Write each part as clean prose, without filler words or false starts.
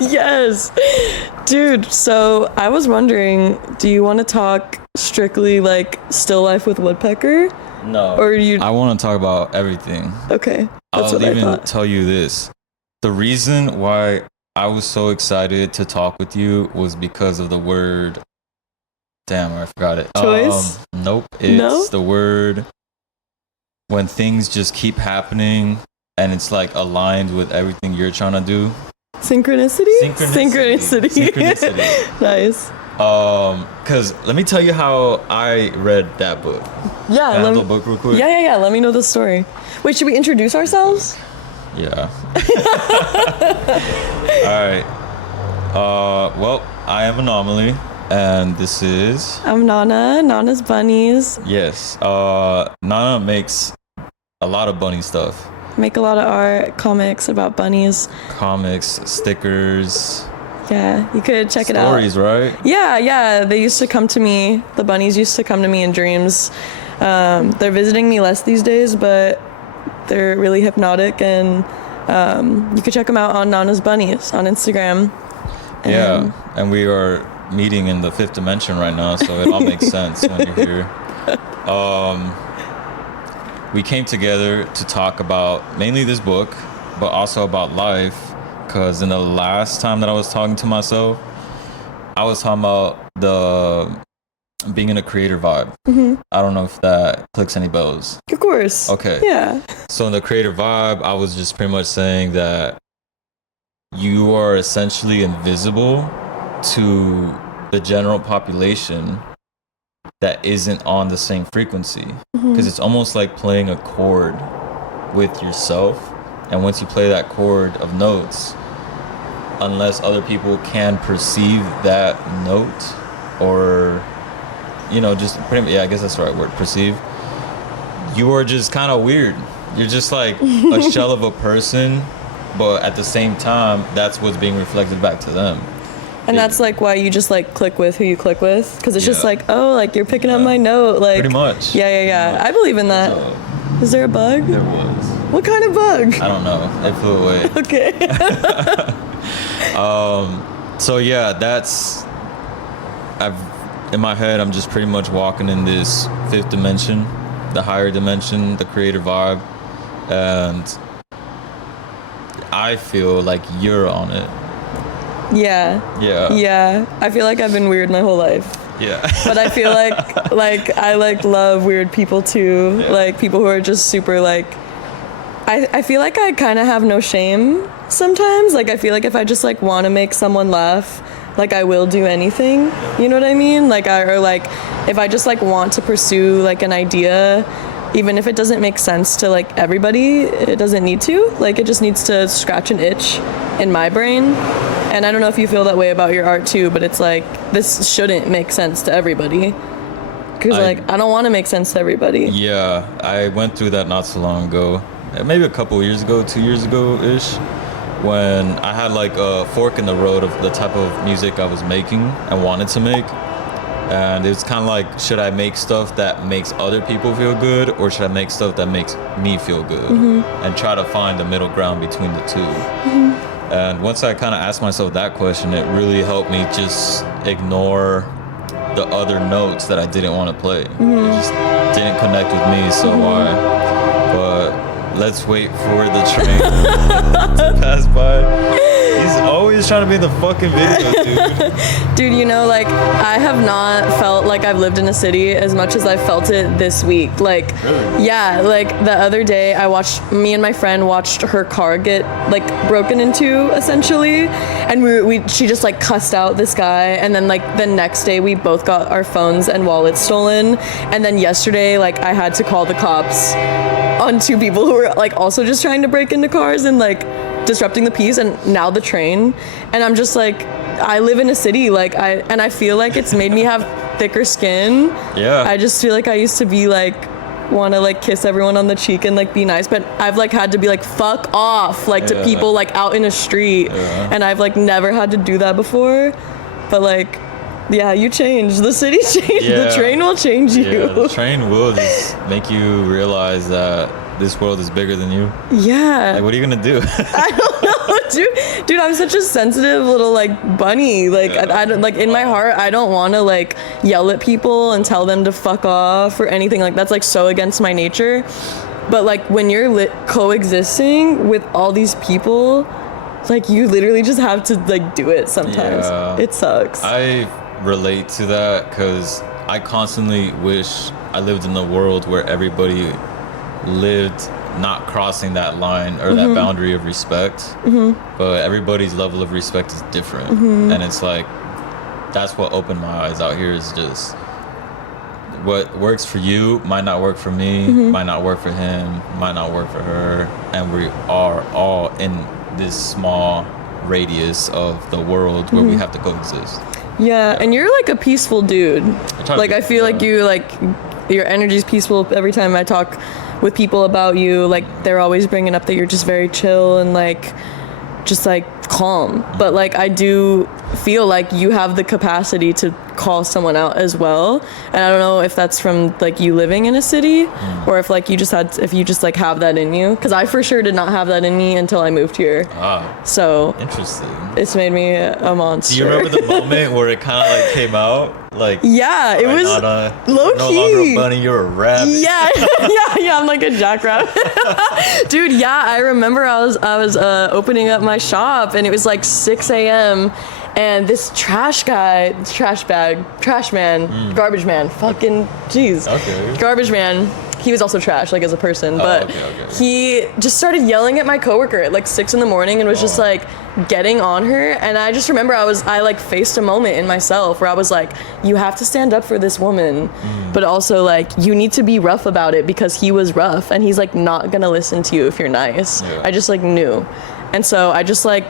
Yes. Dude, so I was wondering, do you want to talk strictly like still life with Woodpecker? No. Or you I want to talk about everything. Okay. That's I'll what I even thought. tell you this. The reason why I was so excited to talk with you was because of the word. Damn, I forgot it. Choice? Nope. It's the word when things just keep happening and it's like aligned with everything you're trying to do. Synchronicity. Synchronicity. Nice. Because let me tell you how I read that book. Yeah. Can I have the book real quick? Yeah. Let me know the story. Wait, should we introduce ourselves? Yeah. All right. Well, I am Anomaly, and this is. I'm Nana. Nana's Bunnies. Yes. Nana makes a lot of bunny stuff. Make a lot of art, comics about bunnies. Comics, stickers. Yeah, you could check it out. Stories, right? Yeah. They used to come to me. The bunnies used to come to me in dreams. They're visiting me less these days, but they're really hypnotic, and you could check them out on Nana's Bunnies on Instagram. And we are meeting in the fifth dimension right now, so it all makes sense when you're here. We came together to talk about mainly this book, but also about life, because in the last time that I was talking to myself, I was talking about the being in a creator vibe. Mm-hmm. I don't know if that clicks any bells. Of course. Okay. Yeah. So in the creator vibe, I was just pretty much saying that you are essentially invisible to the general population that isn't on the same frequency, because it's almost like playing a chord with yourself, and once you play that chord of notes, unless other people can perceive that note, or just pretty, I guess that's the right word, perceive, you are just kind of weird. You're just like a shell of a person, but at the same time, that's what's being reflected back to them. And that's like why you just like click with who you click with, because it's just like, oh, like you're picking up my note, like pretty much. Yeah. I believe in that. Is there a bug? There was. What kind of bug? I don't know. It flew away. Okay. So yeah, in my head, I'm just pretty much walking in this fifth dimension, the higher dimension, the creator vibe, and I feel like you're on it. Yeah. I feel like I've been weird my whole life. Yeah. But I feel like I like love weird people too. Yeah. Like people who are just super like, I feel like I kind of have no shame sometimes. Like I feel like if I just like want to make someone laugh, like I will do anything. You know what I mean? Like or like if I just like want to pursue like an idea, even if it doesn't make sense to like everybody, it doesn't need to. Like it just needs to scratch an itch in my brain. And I don't know if you feel that way about your art too, but it's like this shouldn't make sense to everybody. Because like I don't want to make sense to everybody. Yeah, I went through that not so long ago. Maybe a couple years ago, 2 years ago-ish, when I had like a fork in the road of the type of music I was making and wanted to make. And it's kind of like, should I make stuff that makes other people feel good, or should I make stuff that makes me feel good? And try to find a middle ground between the two. And once I kind of asked myself that question, it really helped me just ignore the other notes that I didn't want to play. It just didn't connect with me, so but let's wait for the train to pass by. He's always trying to be in the fucking video, dude. Dude, like, I have not felt like I've lived in a city as much as I felt it this week. Like, really? Yeah, like the other day me and my friend watched her car get like broken into essentially, and she just like cussed out this guy, and then like the next day we both got our phones and wallets stolen, and then yesterday like I had to call the cops on two people who were like also just trying to break into cars and like disrupting the peace, and now the train. And I'm just like, I live in a city, like I feel like it's made me have thicker skin. Yeah. I just feel like I used to be like want to like kiss everyone on the cheek and like be nice, but I've like had to be like fuck off like to people like out in a street, and I've like never had to do that before. But like, yeah, you change. The city changed. The train will change you. Yeah, the train will just make you realize that this world is bigger than you. Yeah. Like, what are you gonna do? I don't know, dude, I'm such a sensitive little like bunny. Like I don't like in my heart, I don't want to like yell at people and tell them to fuck off or anything like that's like so against my nature. But like when you're coexisting with all these people, like you literally just have to like do it sometimes. Yeah. It sucks. I relate to that because I constantly wish I lived in a world where everybody lived not crossing that line or that boundary of respect, but everybody's level of respect is different, and it's like that's what opened my eyes out here is just what works for you might not work for me, might not work for him, might not work for her, and we are all in this small radius of the world where we have to coexist. Yeah, and you're like a peaceful dude. Like I feel like you like your energy's peaceful. Every time I talk with people about you, like they're always bringing up that you're just very chill and like just like calm. But like I do feel like you have the capacity to call someone out as well, and I don't know if that's from like you living in a city or if like you just like have that in you, because I for sure did not have that in me until I moved here. So Interesting. It's made me a monster. Do you remember the moment where it kind of like came out? Like, yeah, it was low key. No longer a bunny, you're a rabbit. Yeah, yeah, I'm like a jackrabbit. Dude, yeah, I remember I was opening up my shop and it was like 6 a.m. and this garbage man, fucking jeez. Okay. Garbage man. He was also trash, like as a person, but he just started yelling at my coworker at like 6 a.m. and was just like getting on her. And I just remember I like faced a moment in myself where I was like, you have to stand up for this woman, but also like you need to be rough about it because he was rough and he's like not gonna listen to you if you're nice. Yeah. I just like knew. And so I just like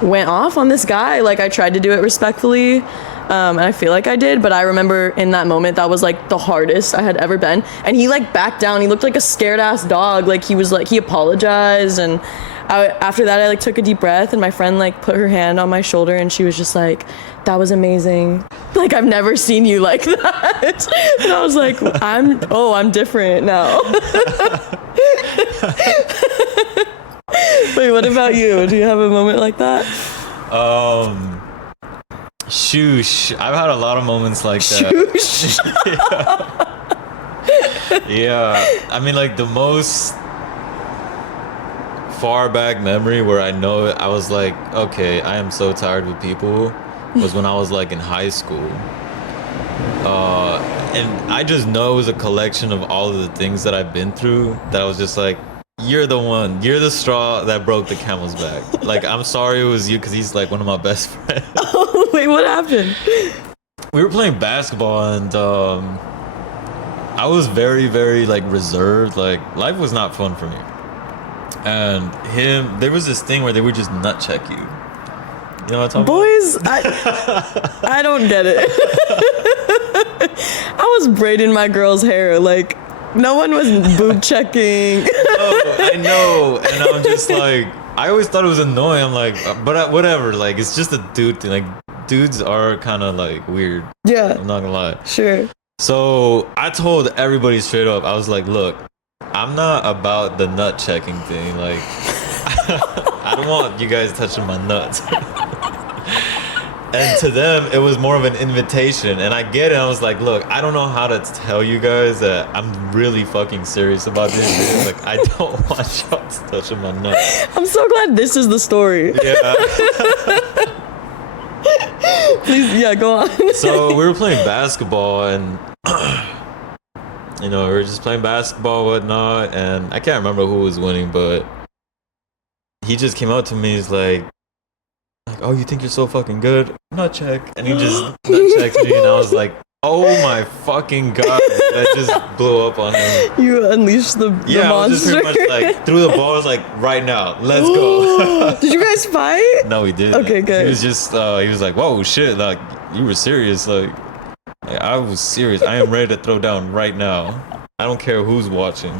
went off on this guy. Like I tried to do it respectfully. And I feel like I did, but I remember in that moment that was like the hardest I had ever been. And he like backed down. He looked like a scared ass dog. Like he was like, he apologized. And after that I like took a deep breath and my friend like put her hand on my shoulder and she was just like, that was amazing. Like I've never seen you like that. And I was like, I'm different now. Wait, what about you? Do you have a moment like that? Shoosh. I've had a lot of moments like that. Shoosh. Yeah. I mean, like the most far back memory where I know I was like, okay, I am so tired with people was when I was like in high school. And I just know it was a collection of all of the things that I've been through that I was just like, you're the one. You're the straw that broke the camel's back. Like, I'm sorry it was you because he's like one of my best friends. Oh, wait, what happened? We were playing basketball and I was very, very like reserved. Like, life was not fun for me. And there was this thing where they would just nut check you. You know what I'm talking Boys, I don't get it. I was braiding my girl's hair. Like, no one was boob checking. I know. And I'm just like, I always thought it was annoying. I'm like, but whatever. Like, it's just a dude thing. Like, dudes are kind of like weird. Yeah. I'm not gonna lie. Sure. So I told everybody straight up, I was like, look, I'm not about the nut checking thing. Like, I don't want you guys touching my nuts. And to them, it was more of an invitation. And I get it. I was like, look, I don't know how to tell you guys that I'm really fucking serious about this. Like, I don't want y'all touching my nuts. I'm so glad this is the story. Yeah. Please, yeah, go on. So we were playing basketball and, you know, we were just playing basketball, whatnot. And I can't remember who was winning, but he just came out to me. He's like, oh, you think you're so fucking good? Nut check. And he just nut checked me, and I was like, oh my fucking god. That just blew up on him. You unleashed the monster. I was just pretty much like, threw the ball. I was like, right now, let's go. Did you guys fight? No, we didn't. Okay, good. He was just, he was like, whoa, shit, like, you were serious. Like, I was serious. I am ready to throw down right now. I don't care who's watching.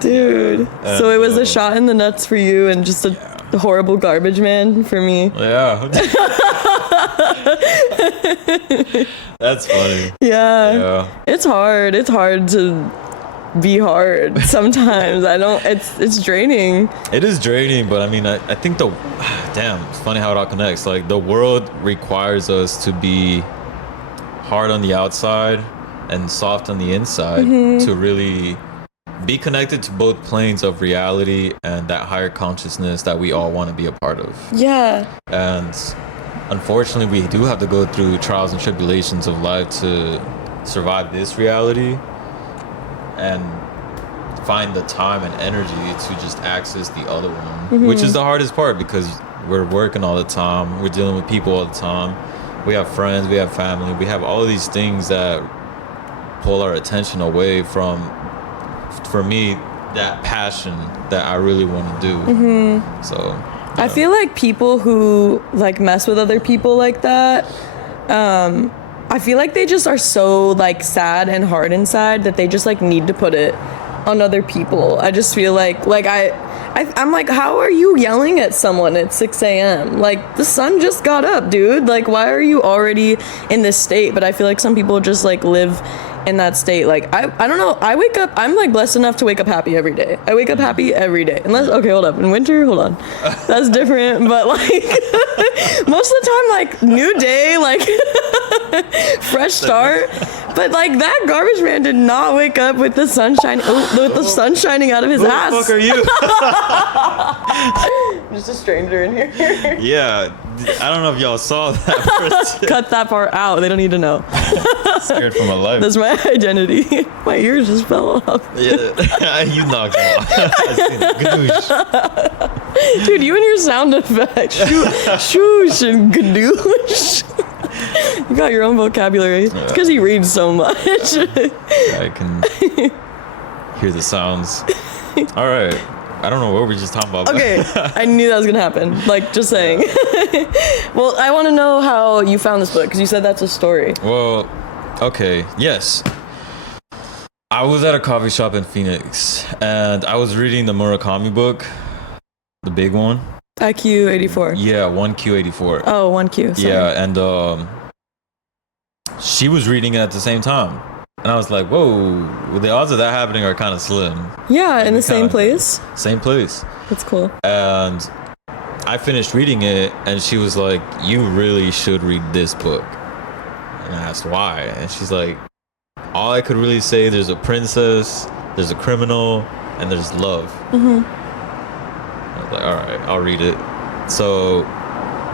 Dude. So it was a shot in the nuts for you and just a horrible garbage man for me. Yeah. That's funny. Yeah. It's hard to be hard sometimes. It's draining. It is draining, but I mean, I think damn, it's funny how it all connects. Like, the world requires us to be hard on the outside and soft on the inside to really be connected to both planes of reality and that higher consciousness that we all want to be a part of. Yeah. And unfortunately, we do have to go through trials and tribulations of life to survive this reality and find the time and energy to just access the other one, which is the hardest part, because we're working all the time, we're dealing with people all the time, we have friends, we have family, we have all of these things that pull our attention away from, for me, that passion that I really want to do. So I feel like people who like mess with other people like that, I feel like they just are so like sad and hard inside that they just like need to put it on other people. I just feel like I'm like, how are you yelling at someone at 6 a.m.? Like, the sun just got up, dude. Like, why are you already in this state? But I feel like some people just like live in that state. Like, I don't know. I wake up, I'm like blessed enough to wake up happy every day. I wake up happy every day. Unless, okay, hold up. In winter, hold on. That's different. But like, most of the time, like, new day, like, fresh start. But like, that garbage man did not wake up with the sun shining, with the sun shining out of his ass. Who the fuck are you? Just a stranger in here. Yeah, I don't know if y'all saw that. Cut that part out. They don't need to know. Scared for my life. That's my identity. My ears just fell off. Yeah, you knocked it off. I seen it. Gadoosh. Dude, you and your sound effects. Shoosh and gadoosh. You got your own vocabulary. It's because he reads so much. I can hear the sounds. All right. I don't know what we're just talking about. Okay, I knew that was gonna happen. Like, just saying. Well, I want to know how you found this book, because you said that's a story. Well, okay, yes. I was at a coffee shop in Phoenix, and I was reading the Murakami book, the big one. IQ 84. Yeah, 1Q84. Oh, 1Q. Sorry. Yeah, and she was reading it at the same time. And I was like, whoa, the odds of that happening are kind of slim. Yeah, in the same place. Same place. That's cool. And I finished reading it, and she was like, you really should read this book. And I asked why. And she's like, all I could really say, there's a princess, there's a criminal, and there's love. I was like, all right, I'll read it. So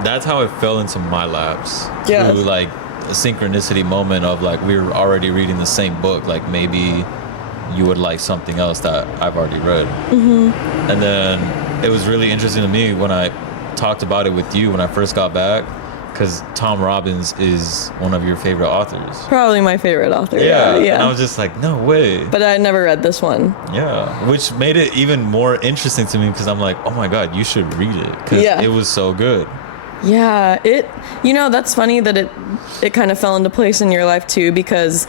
that's how I fell into my laps. Yeah. Through like a synchronicity moment of like, we were already reading the same book. Like, maybe you would like something else that I've already read. And then it was really interesting to me when I talked about it with you when I first got back, because Tom Robbins is one of your favorite authors. Probably my favorite author. Yeah. Yeah. And I was just like, no way. But I never read this one. Yeah, which made it even more interesting to me, because I'm like, oh my God, you should read it, because it was so good. Yeah, that's funny that it kind of fell into place in your life too, because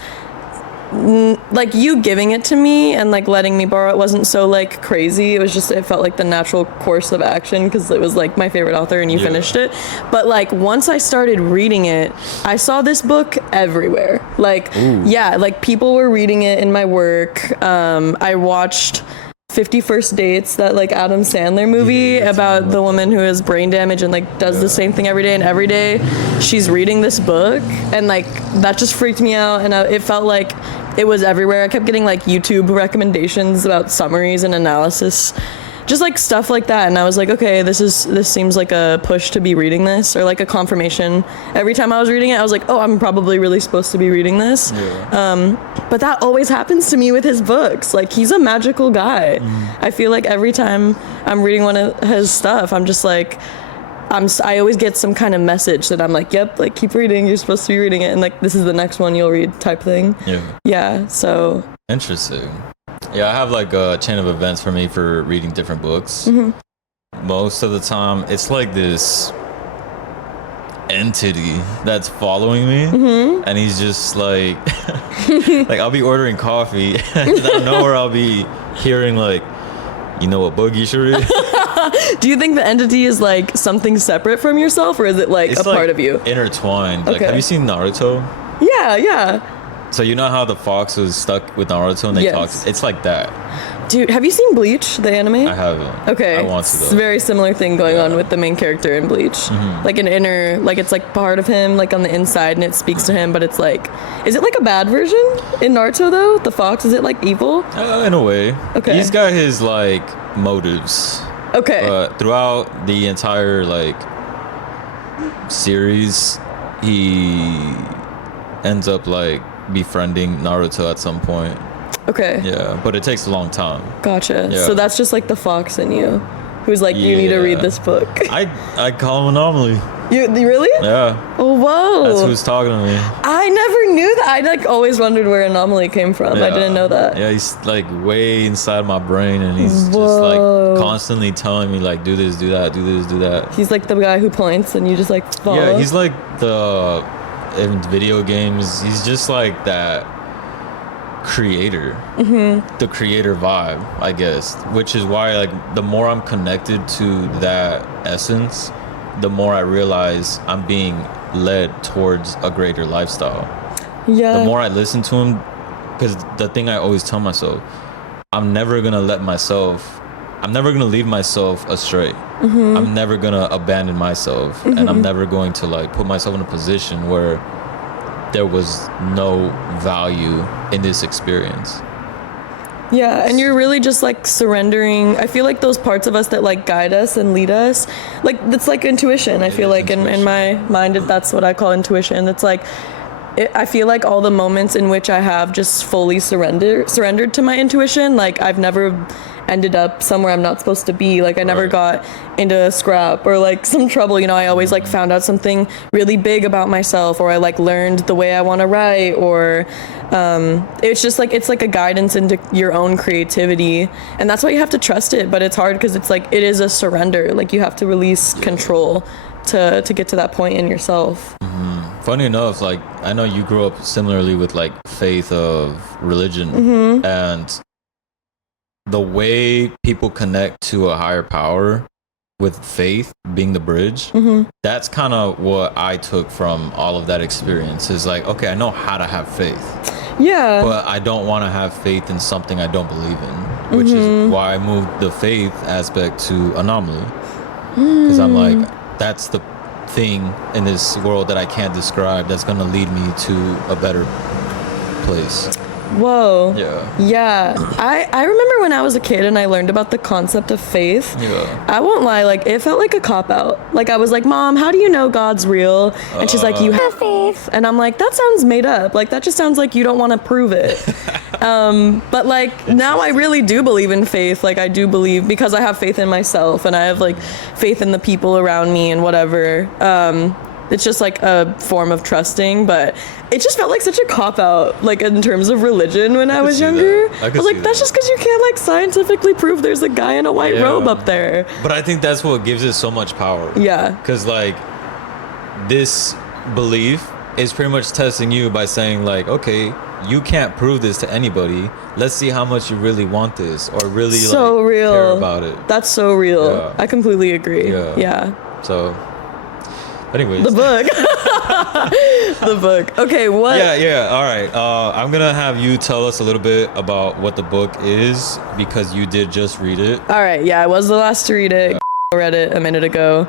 like you giving it to me and like letting me borrow it wasn't so like crazy. It felt like the natural course of action, because it was like my favorite author and you finished it. But like once I started reading it, I saw this book everywhere. Like, like people were reading it in my work. I watched 50 First Dates, that like Adam Sandler movie about the woman who has brain damage and like does the same thing every day, and every day she's reading this book, and like that just freaked me out, and it felt like it was everywhere. I kept getting like YouTube recommendations about summaries and analysis, just like stuff like that, and I was like, okay, this seems like a push to be reading this, or like a confirmation. Every time I was reading it, I was like, oh, I'm probably really supposed to be reading this. But that always happens to me with his books. Like, he's a magical guy. I feel like every time I'm reading one of his stuff, I'm just like, I always get some kind of message that I'm like, yep, like keep reading, you're supposed to be reading it, and like this is the next one you'll read type thing. Yeah, so interesting. Yeah, I have like a chain of events for me for reading different books. Most of the time, it's like this entity that's following me, and he's just like, like I'll be ordering coffee, and out of nowhere I'll be hearing like, you know what book you should read? Do you think the entity is like something separate from yourself, or is it like it's a part of you? Intertwined. Like, have you seen Naruto? Yeah. So you know how the fox was stuck with Naruto and they Yes. talked? It's like that. Dude, have you seen Bleach, the anime? I haven't. Okay. I want to It's though. a very similar thing going on with the main character in Bleach. Like an inner, like it's like part of him, like on the inside, and it speaks to him, but it's like, is it like a bad version in Naruto though? The fox, is it like evil? In a way. Okay. He's got his like motives. Okay. But throughout the entire like series, he ends up like befriending Naruto at some point. Okay. Yeah, but it takes a long time. Gotcha. Yeah. So that's just like the fox in you, who's like, you need to read Yeah. this book. I call him Anomaly. You really? Yeah, Oh, whoa. that's who's talking to me. I never knew that. I like always wondered where Anomaly came from. I Yeah. didn't know that. Yeah, he's like way inside my brain, and he's just Whoa. like constantly telling me like, do this, do that, do this, do that. He's like the guy who points and you just like follow. Yeah, he's like the in video games. He's just like that creator, the creator vibe, I guess. Which is why like the more I'm connected to that essence, the more I realize I'm being led towards a greater lifestyle. Yeah. The more I listen to him, because the thing I always tell myself, I'm never gonna leave myself astray. I'm never gonna abandon myself, and I'm never going to like put myself in a position where there was no value in this experience. Yeah, and you're really just like surrendering. I feel like those parts of us that like guide us and lead us, like it's like intuition. I feel is like in intuition. my mind, that's what I call intuition. It's like, I feel like all the moments in which I have just fully surrendered to my intuition, like I've never ended up somewhere I'm not supposed to be. Like I never Right. got into a scrap or like some trouble, you know. I always like found out something really big about myself, or I like learned the way I want to write, or it's just like, it's like a guidance into your own creativity, and that's why you have to trust it. But it's hard because it's like, it is a surrender. Like you have to release control to get to that point in yourself. Funny enough, like I know you grew up similarly with like faith of religion, and the way people connect to a higher power with faith being the bridge, that's kind of what I took from all of that experience. Is like, okay, I know how to have faith, Yeah. but I don't want to have faith in something I don't believe in, which is why I moved the faith aspect to Anomaly, because I'm like, that's the thing in this world that I can't describe that's going to lead me to a better place. Whoa. Yeah. I remember when I was a kid and I learned about the concept of faith. Yeah. I won't lie, like it felt like a cop out. Like I was like, Mom, how do you know God's real? And she's like, you have faith. And I'm like, that sounds made up. Like that just sounds like you don't want to prove it. But like now I really do believe in faith. Like I do believe, because I have faith in myself and I have like faith in the people around me and whatever. It's just like a form of trusting, but it just felt like such a cop-out, like in terms of religion when I was see younger. that. I I could was like, see that's that. just because you can't like scientifically prove there's a guy in a white Yeah. robe up there. But I think that's what gives it so much power. Yeah. Because like this belief is pretty much testing you by saying like, okay, you can't prove this to anybody. Let's see how much you really want this, or really So like real. care about it. That's so real. Yeah. I completely agree. Yeah. Yeah. So, anyways. The book. The book. Okay, what? Yeah. All right. I'm gonna have you tell us a little bit about what the book is, because you did just read it. All right, yeah, I was the last to read it. Read it a minute ago.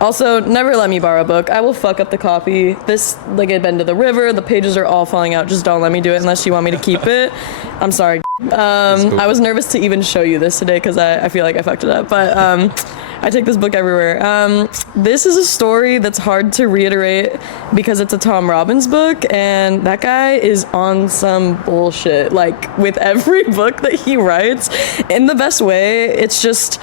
Also, never let me borrow a book. I will fuck up the copy. This, like, I've been to the river. The pages are all falling out. Just don't let me do it unless you want me to keep it. I'm sorry. Cool. I was nervous to even show you this today because I feel like I fucked it up. But I take this book everywhere. This is a story that's hard to reiterate because it's a Tom Robbins book, and that guy is on some bullshit. Like, with every book that he writes, in the best way. It's just...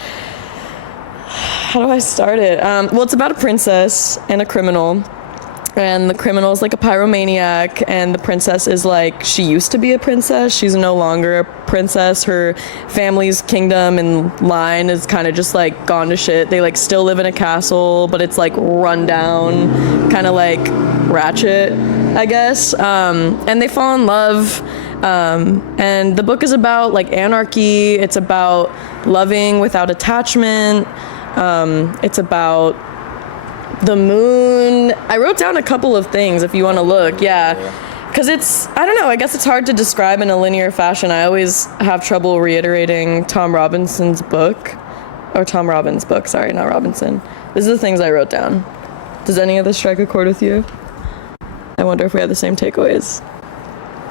How do I start it? Well, it's about a princess and a criminal. And the criminal is like a pyromaniac, and the princess is like, she used to be a princess. She's no longer a princess. Her family's kingdom and line is kind of just like gone to shit. They like still live in a castle, but it's like run down, kind of like Ratchet, I guess. And they fall in love. And the book is about like anarchy. It's about loving without attachment. It's about the moon. I wrote down a couple of things if you want to look. Yeah. Because I don't know, I guess it's hard to describe in a linear fashion. I always have trouble reiterating Tom Robinson's book. Or Tom Robbins' book, sorry, not Robinson. These are the things I wrote down. Does any of this strike a chord with you? I wonder if we have the same takeaways.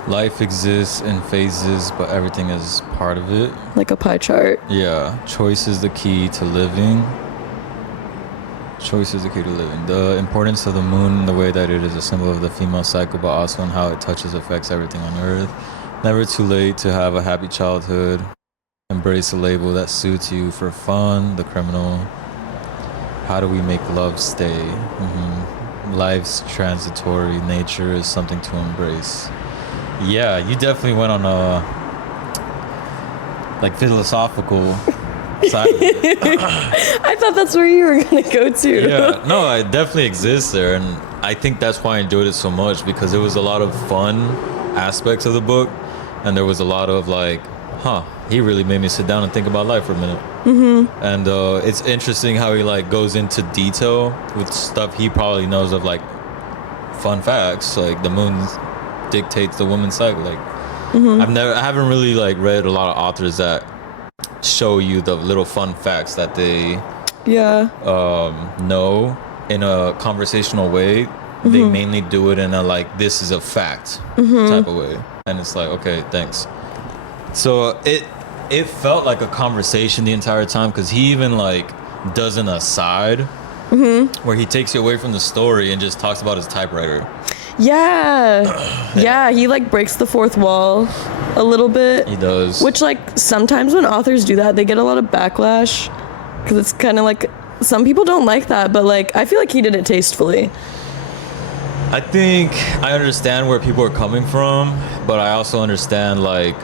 Life exists in phases, but everything is part of it. Like a pie chart. Yeah, choice is the key to living. Choice is the key to living. The importance of the moon, the way that it is a symbol of the female cycle, but also in how it touches, affects everything on Earth. Never too late to have a happy childhood. Embrace a label that suits you for fun, the criminal. How do we make love stay? Life's transitory nature is something to embrace. Yeah, you definitely went on a like philosophical side of it. I thought that's where you were gonna go to. Yeah, no, it definitely exists there, and I think that's why I enjoyed it so much, because there was a lot of fun aspects of the book, and there was a lot of like, he really made me sit down and think about life for a minute. And it's interesting how he like goes into detail with stuff he probably knows of, like fun facts, like the moon dictates the woman's cycle. Like I haven't really like read a lot of authors that show you the little fun facts that they know in a conversational way. They mainly do it in a like, this is a fact type of way, and it's like, okay, thanks. So it felt like a conversation the entire time, because he even like does an aside where he takes you away from the story and just talks about his typewriter. Yeah, he like breaks the fourth wall a little bit. He does. Which like sometimes when authors do that, they get a lot of backlash, because it's kind of like some people don't like that, but like I feel like he did it tastefully. I think I understand where people are coming from, but I also understand like,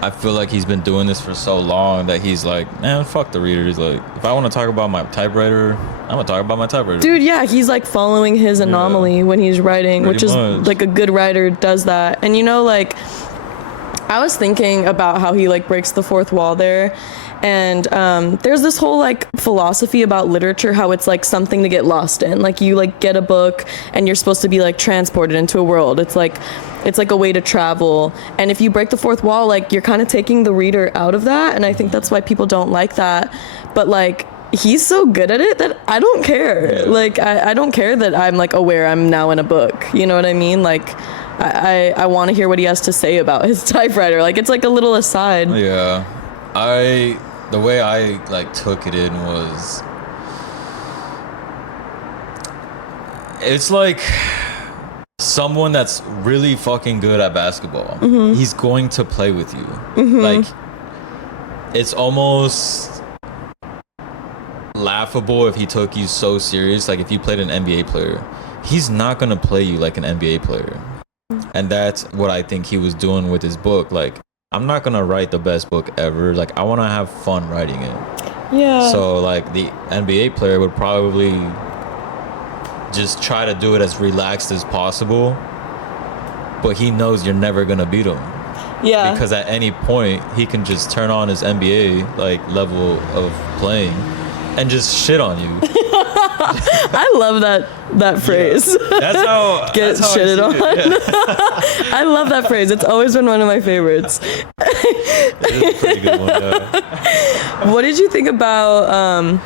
I feel like he's been doing this for so long that he's like, man, fuck the readers. Like, if I want to talk about my typewriter, I'm gonna talk about my typewriter. Dude, yeah, he's like following his anomaly when he's writing, which is like a good writer does that. And you know, like, I was thinking about how he like breaks the fourth wall there. And there's this whole like philosophy about literature, how it's like something to get lost in. Like you like get a book and you're supposed to be like transported into a world. It's like a way to travel. And if you break the fourth wall, like you're kind of taking the reader out of that. And I think that's why people don't like that. But like he's so good at it that I don't care. Yeah. Like I don't care that I'm like aware I'm now in a book. You know what I mean? Like I want to hear what he has to say about his typewriter. Like it's like a little aside. Yeah. The way I like took it in was, it's like someone that's really fucking good at basketball. He's going to play with you. Like it's almost laughable if he took you so serious. Like if you played an NBA player, he's not gonna play you like an NBA player. And that's what I think he was doing with his book. Like, I'm not gonna write the best book ever. Like, I want to have fun writing it. Yeah. So like the NBA player would probably just try to do it as relaxed as possible, but he knows you're never gonna beat him. Yeah. Because at any point he can just turn on his NBA like level of playing and just shit on you. I love that phrase. Yeah. That's how shitted on. Yeah. I love that phrase. It's always been one of my favorites. It is a pretty good one. Yeah. What did you think about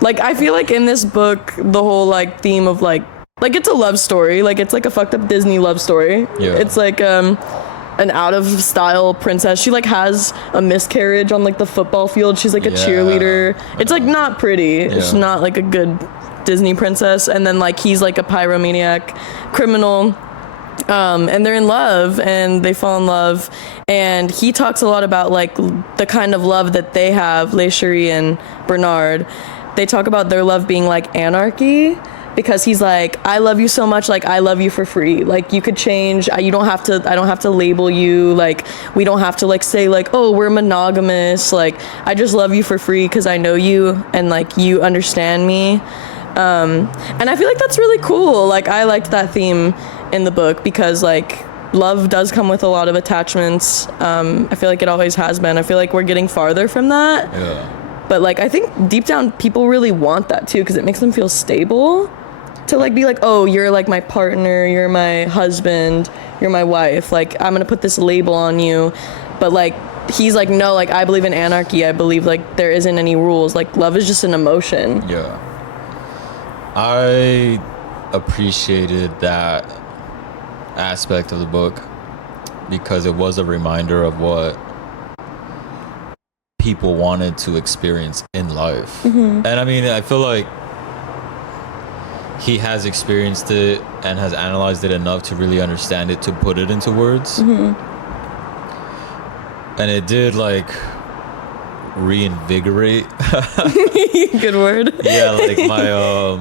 like I feel like in this book the whole like theme of like it's a love story. Like it's like a fucked up Disney love story. Yeah. It's like an out of style princess. She like has a miscarriage on like the football field. She's like a cheerleader. It's like not pretty. Yeah. It's not like a good Disney princess. And then like he's like a pyromaniac criminal. And they're in love and they fall in love. And he talks a lot about like the kind of love that they have, Le Cherie and Bernard. They talk about their love being like anarchy. Because he's like, I love you so much, like I love you for free. Like you could change, I don't have to label you. Like we don't have to like say like, oh, we're monogamous. Like I just love you for free because I know you and like you understand me. And I feel like that's really cool. Like I liked that theme in the book because like love does come with a lot of attachments. I feel like it always has been. I feel like we're getting farther from that. Yeah. But like I think deep down people really want that too because it makes them feel stable. to like be like, oh, you're like my partner, you're my husband, you're my wife, like I'm gonna put this label on you. But like he's like, no, like I believe in anarchy, I believe like there isn't any rules, like love is just an emotion. Yeah, I appreciated that aspect of the book because it was a reminder of what people wanted to experience in life. And I mean, I feel like he has experienced it and has analyzed it enough to really understand it, to put it into words. And it did like reinvigorate good word. yeah, like my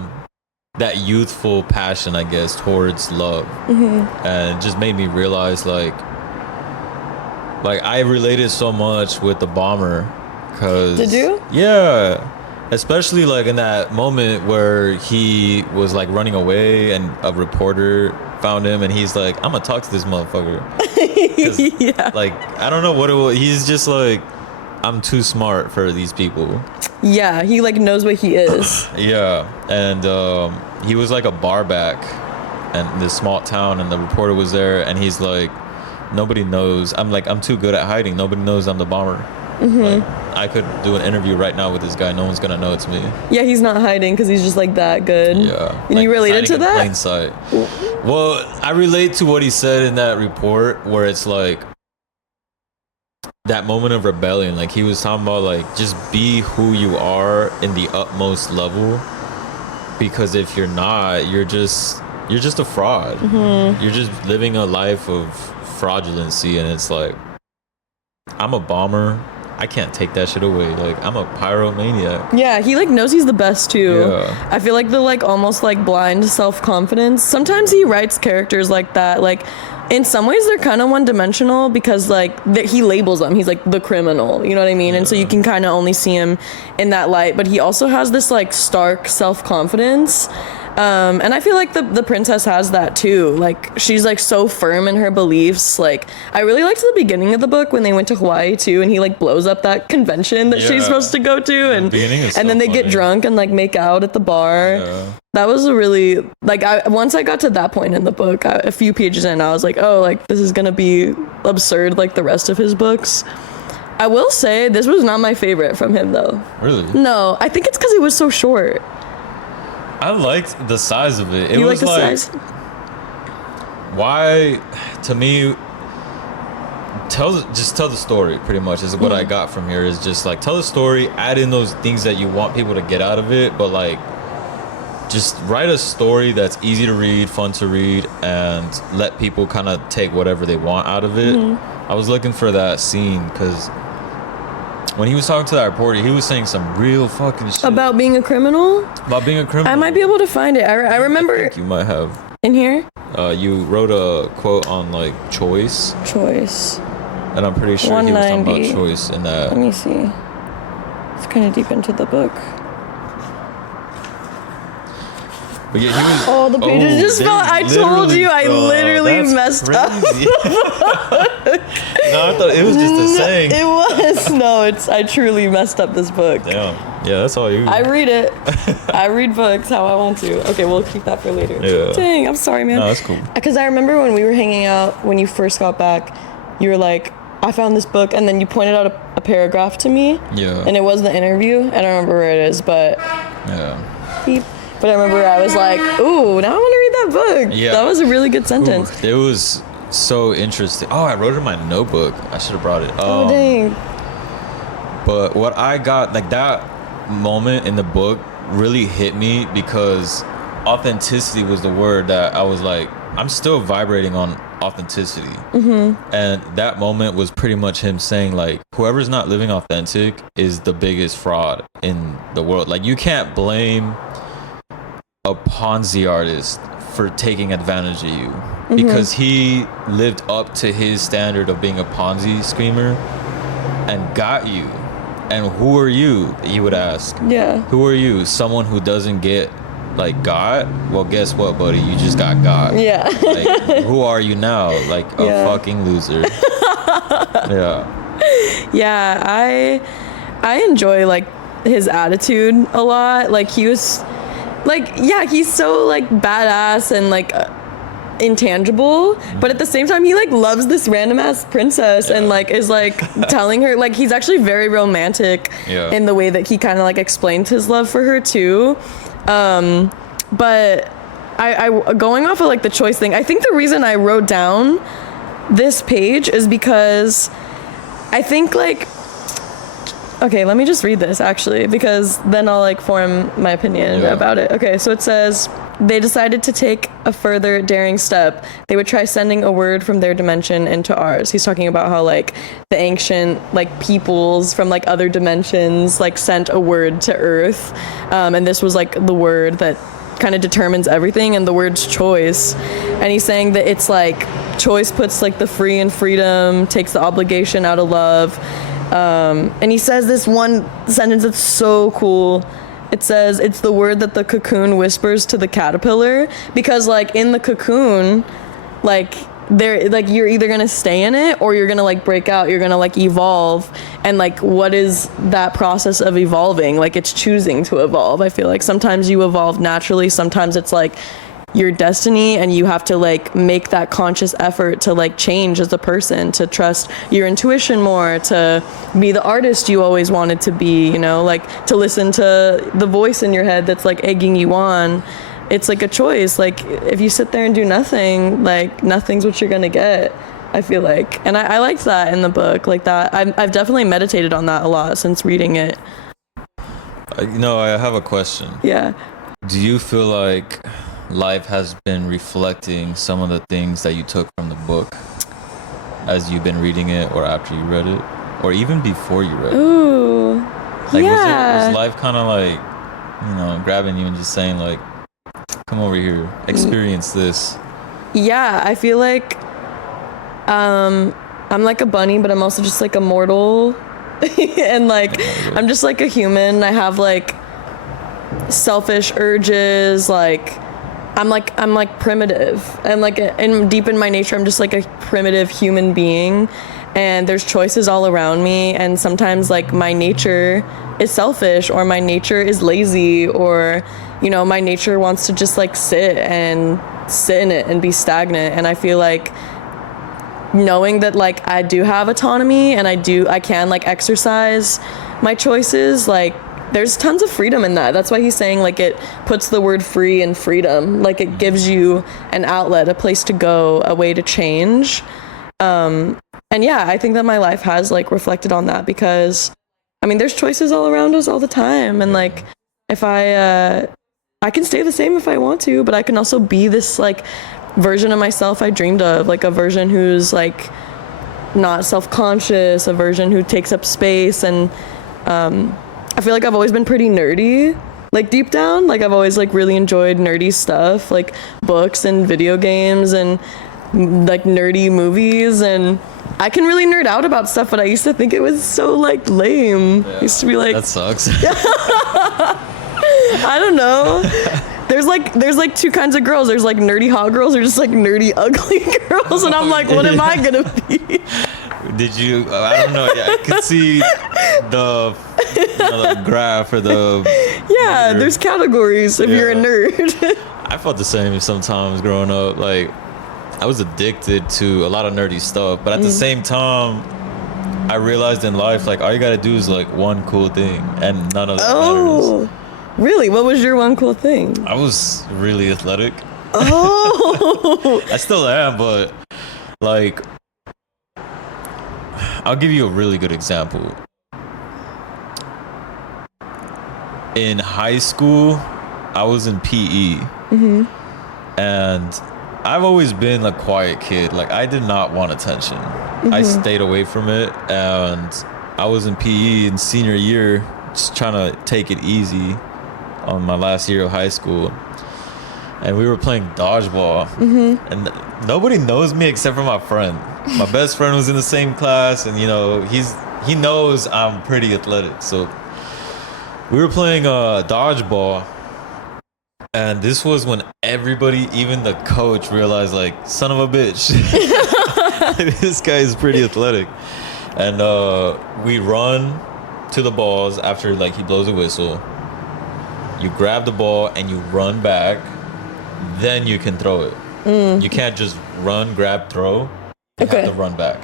that youthful passion, I guess, towards love. And it just made me realize like I related so much with the bomber. Cause did you? Yeah, especially like in that moment where he was like running away and a reporter found him and he's like, I'm gonna talk to this motherfucker. Yeah, like I don't know what it was, he's just like, I'm too smart for these people. Yeah, he like knows what he is. Yeah, and he was like a bar back in this small town and the reporter was there and he's like, nobody knows, I'm too good at hiding, nobody knows I'm the bomber. Like, I could do an interview right now with this guy, no one's gonna know it's me. Yeah, he's not hiding because he's just like that good. Yeah, and like, you related to that? Plain sight. Well, I relate to what he said in that report where it's like that moment of rebellion. Like he was talking about like just be who you are in the utmost level, because if you're not, you're just a fraud. You're just living a life of fraudulency, and it's like, I'm a bomber, I can't take that shit away. Like I'm a pyromaniac. Yeah, he like knows he's the best too. Yeah. I feel like the like almost like blind self-confidence. Sometimes he writes characters like that. Like in some ways they're kind of one-dimensional because like he labels them. He's like the criminal, you know what I mean? And so you can kind of only see him in that light. But he also has this like stark self-confidence. And I feel like the princess has that too. Like she's like so firm in her beliefs. Like I really liked the beginning of the book when they went to Hawaii too, and he like blows up that convention that she's supposed to go to, and then they get drunk and like make out at the bar. Yeah. That was a really like once I got to that point in the book, a few pages in, I was like, oh, like this is gonna be absurd like the rest of his books. I will say this was not my favorite from him though. Really? No, I think it's because it was so short. I liked the size of it. It You was like the like, size? why, to me, just tell the story. Pretty much is what I got from here. Is just like tell the story, add in those things that you want people to get out of it, but like just write a story that's easy to read, fun to read, and let people kind of take whatever they want out of it. I was looking for that scene because when he was talking to that reporter, he was saying some real fucking shit. About being a criminal? About being a criminal. I might be able to find it. I remember... I think you might have. In here? You wrote a quote on, like, choice. Choice. And I'm pretty sure he was talking about 190. choice in that. Let me see. It's kind of deep into the book. But yeah, he was... Oh, the pages just fell. I told you, I literally messed up. No, I thought it was just a saying. It was. No, I truly messed up this book. Damn. Yeah, that's all you. I read it. I read books how I want to. Okay, we'll keep that for later. Yeah. Dang, I'm sorry, man. No, that's cool. Because I remember when we were hanging out, when you first got back, you were like, I found this book, and then you pointed out a paragraph to me. Yeah. And it was the interview. I don't remember where it is, but... Yeah. Beep. But I remember I was like, ooh, now I want to read that book. Yeah. That was a really good sentence. Ooh, it was so interesting. Oh, I wrote it in my notebook. I should have brought it. Oh, dang. But what I got, like that moment in the book really hit me because authenticity was the word that I was like, I'm still vibrating on authenticity. And that moment was pretty much him saying like, whoever's not living authentic is the biggest fraud in the world. Like you can't blame a Ponzi artist for taking advantage of you because he lived up to his standard of being a Ponzi schemer and got you. And who are you? You would ask. Yeah. Who are you? Someone who doesn't get like got? Well, guess what, buddy? You just got. Yeah. Like, who are you now? Like a fucking loser. Yeah. Yeah, I enjoy like his attitude a lot. Like he was like, yeah, he's so like badass and like intangible, but at the same time he like loves this random ass princess and like is like telling her, like, he's actually very romantic in the way that he kind of like explains his love for her too. But I going off of like the choice thing, I think the reason I wrote down this page is because I think like, okay, let me just read this actually, because then I'll like form my opinion about it. Okay, so it says, they decided to take a further daring step. They would try sending a word from their dimension into ours. He's talking about how like the ancient like peoples from like other dimensions like sent a word to Earth, and this was like the word that kind of determines everything, and the word's choice. And he's saying that it's like choice puts like the free in freedom, takes the obligation out of love. And he says this one sentence that's so cool. It says, it's the word that the cocoon whispers to the caterpillar, because like in the cocoon, like there, like you're either gonna stay in it or you're gonna like break out, you're gonna like evolve. And like, what is that process of evolving? Like, it's choosing to evolve. I feel like sometimes you evolve naturally, sometimes it's like your destiny, and you have to like make that conscious effort to like change as a person, to trust your intuition more, to be the artist you always wanted to be, you know, like to listen to the voice in your head that's like egging you on. It's like a choice. Like if you sit there and do nothing, like nothing's what you're gonna get, I feel like. And I liked that in the book, like that. I've definitely meditated on that a lot since reading it. You know, I have a question. Yeah. Do you feel like life has been reflecting some of the things that you took from the book as you've been reading it, or after you read it, or even before you read it? Ooh, like, yeah. was life kind of like, you know, grabbing you and just saying like, come over here, experience this? Yeah, I feel like I'm like a bunny, but I'm also just like a mortal. And like, I'm just like a human. I have like selfish urges, like I'm like primitive, and like and deep in my nature I'm just like a primitive human being, and there's choices all around me, and sometimes like my nature is selfish, or my nature is lazy, or you know, my nature wants to just like sit in it and be stagnant. And I feel like knowing that like I do have autonomy and I can like exercise my choices, like there's tons of freedom in that. That's why he's saying like it puts the word free in freedom. Like it gives you an outlet, a place to go, a way to change. And yeah, I think that my life has like reflected on that, because I mean, there's choices all around us all the time. And like, if I can stay the same if I want to, but I can also be this like version of myself I dreamed of, like a version who's like not self-conscious, a version who takes up space. And I feel like I've always been pretty nerdy, like deep down. Like I've always like really enjoyed nerdy stuff, like books and video games and like nerdy movies. And I can really nerd out about stuff, but I used to think it was so like lame. I used to be like, that sucks. I don't know. There's like two kinds of girls. There's like nerdy hot girls, or just like nerdy ugly girls. And I'm like, what am I gonna be? Did you? I don't know. Yeah, I could see the, the graph or the. Yeah, there's categories if you're a nerd. I felt the same sometimes growing up. Like, I was addicted to a lot of nerdy stuff, but at the same time, I realized in life, like, all you gotta do is like one cool thing, and none of that matters. Really? What was your one cool thing? I was really athletic. Oh. I still am, but like, I'll give you a really good example. In high school, I was in PE, and I've always been a quiet kid. Like, I did not want attention. I stayed away from it, and I was in PE in senior year, just trying to take it easy on my last year of high school. And we were playing dodgeball, and nobody knows me except for my friend. My best friend was in the same class, and you know, he knows I'm pretty athletic. So we were playing dodgeball, and this was when everybody, even the coach, realized, like, son of a bitch, this guy is pretty athletic. And we run to the balls after like he blows a whistle, you grab the ball and you run back, then you can throw it. You can't just run, grab, throw. You have to run back.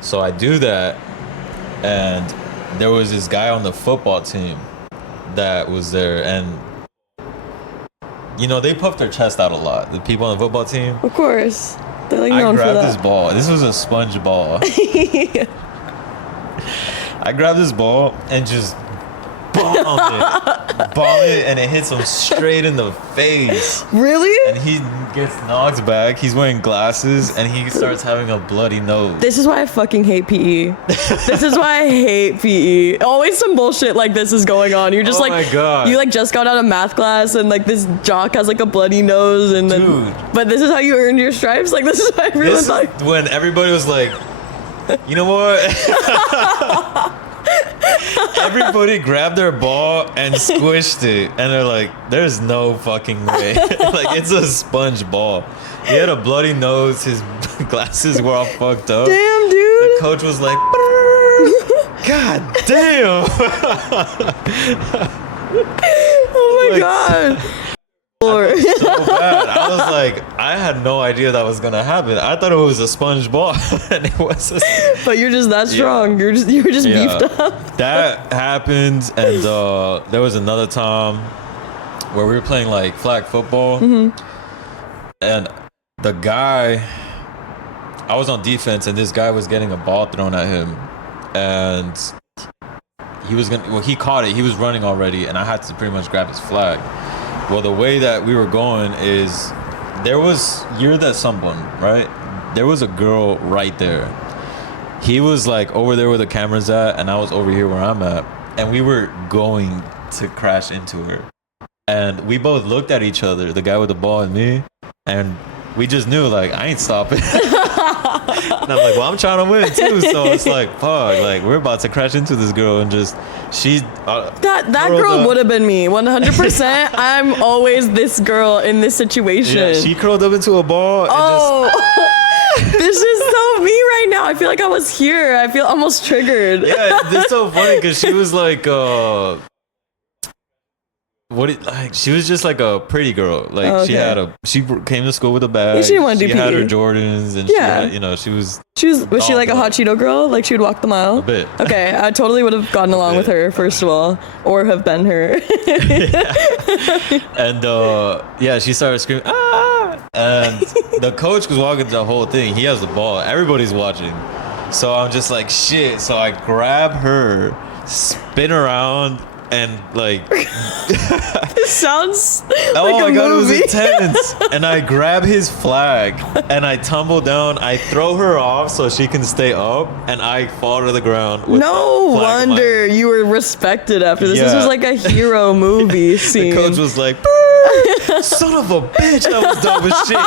So I do that, and there was this guy on the football team that was there, and you know, they puff their chest out a lot. The people on the football team. Of course. They're like known I grabbed for that. this ball. This was a sponge ball. I grabbed this ball and just bombed it, and it hits him straight in the face. Really? And he gets knocked back. He's wearing glasses, and he starts having a bloody nose. This is why I fucking hate PE. This is why I hate PE. Always some bullshit like this is going on. You're just Oh my God. you like just got out of math class, and like this jock has like a bloody nose, and then, Dude. but this is how you earned your stripes. Like this is why everyone's This like, is when everybody was like, you know what? Everybody grabbed their ball and squished it, and they're like, there's no fucking way. Like, it's a sponge ball. He had a bloody nose, his glasses were all fucked up. damn, dude. The coach was like, God damn. Oh my Like, god. Lord. So bad. I was like, I had no idea that was gonna happen. I thought it was a sponge ball, and it was But you're just that strong. You were just beefed up. That happened, and there was another time where we were playing like flag football, and the guy, I was on defense, and this guy was getting a ball thrown at him, and he caught it. He was running already, and I had to pretty much grab his flag. Well, the way that we were going is you're that someone, right? There was a girl right there. He was like over there where the camera's at, and I was over here where I'm at, and we were going to crash into her. And we both looked at each other, the guy with the ball and me, and we just knew, like, I ain't stopping. And I'm like, well, I'm trying to win too, so it's like, fuck, like, we're about to crash into this girl, and just That girl would have been me 100%. I'm always this girl in this situation. Yeah, she curled up into a ball. And This is so me right now. I feel like I was here. I feel almost triggered. Yeah, it's so funny because she was like, she was just like a pretty girl. Like she came to school with a bag. She didn't want to do She had PE. her Jordans, and she was. Was she like a hot Cheeto girl? Like she would walk the mile? A bit. Okay, I totally would have gotten along with her, first of all, or have been her. And she started screaming, ah! And the coach was walking the whole thing. He has the ball. Everybody's watching. So I'm just like, shit. So I grab her, spin around, and like This sounds like oh my a god, movie. it was intense. And I grab his flag and I tumble down. I throw her off so she can stay up, and I fall to the ground with No the flag in my wonder you were respected after this. This Yeah. was like a hero movie scene. The coach was like, son of a bitch, that was dumb as shit.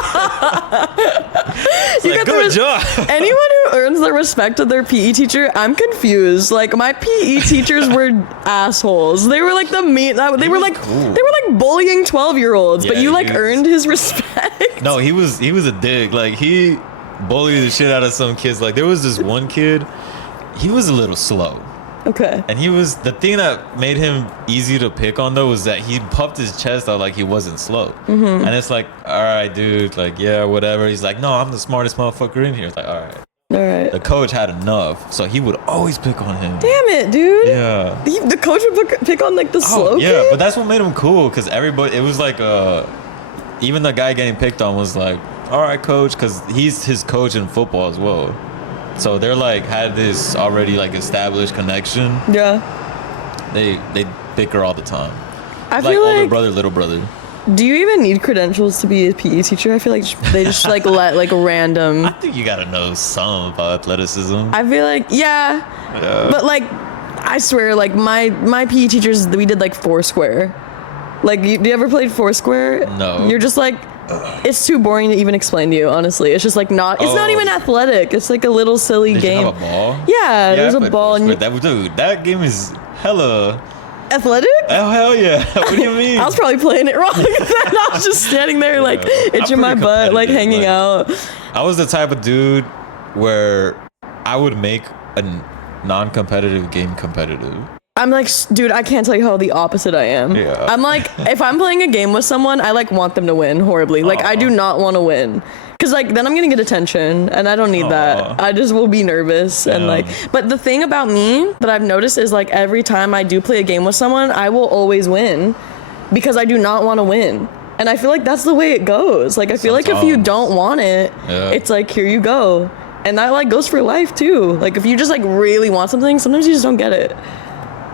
You Like, got the good job. Anyone who earns the respect of their PE teacher, I'm confused. Like my PE teachers were assholes. They were like the mean. They were like cool. they were like bullying 12-year-olds. But Yeah, you like he was- earned his respect. No, he was a dick. Like, he bullied the shit out of some kids. Like, there was this one kid, he was a little slow. Okay. And the thing that made him easy to pick on though was that he puffed his chest out like he wasn't slow. And it's like, all right, dude, like, yeah, whatever. He's like, no, I'm the smartest motherfucker in here. It's like, all right. All right. The coach had enough, so he would always pick on him. Damn it, dude. Yeah. The coach would pick on like the slow Yeah, kid? but that's what made him cool, because everybody, it was like, even the guy getting picked on was like, all right, coach, because he's his coach in football as well. So they're like, had this already like established connection. Yeah. They bicker all the time. I Like feel older like. brother, little brother. Do you even need credentials to be a PE teacher? I feel like they just like let like random. I think you gotta know some about athleticism. I feel like yeah. But like I swear, like my PE teachers, we did like Foursquare. Like, do you ever played Foursquare? No. You're just like, it's too boring to even explain to you. Honestly, it's just like not. It's not even athletic. It's like a little silly Did game. you have a ball? Yeah, there's I a played ball and Foursquare. That game is hella. athletic. Oh hell yeah! What do you mean? I was probably playing it wrong. I was just standing there like itching my pretty butt, like competitive, hanging out. I was the type of dude where I would make a non-competitive game competitive. I'm like, dude, I can't tell you how the opposite I am. Yeah. I'm like, if I'm playing a game with someone, I like want them to win horribly. Like, I do not want to win. Cause like then I'm gonna get attention and I don't need that. I just will be nervous and like, but the thing about me that I've noticed is like every time I do play a game with someone, I will always win because I do not want to win. And I feel like that's the way it goes. Like I feel like if you don't want it, it's like, here you go. And that like goes for life too. Like if you just like really want something, sometimes you just don't get it.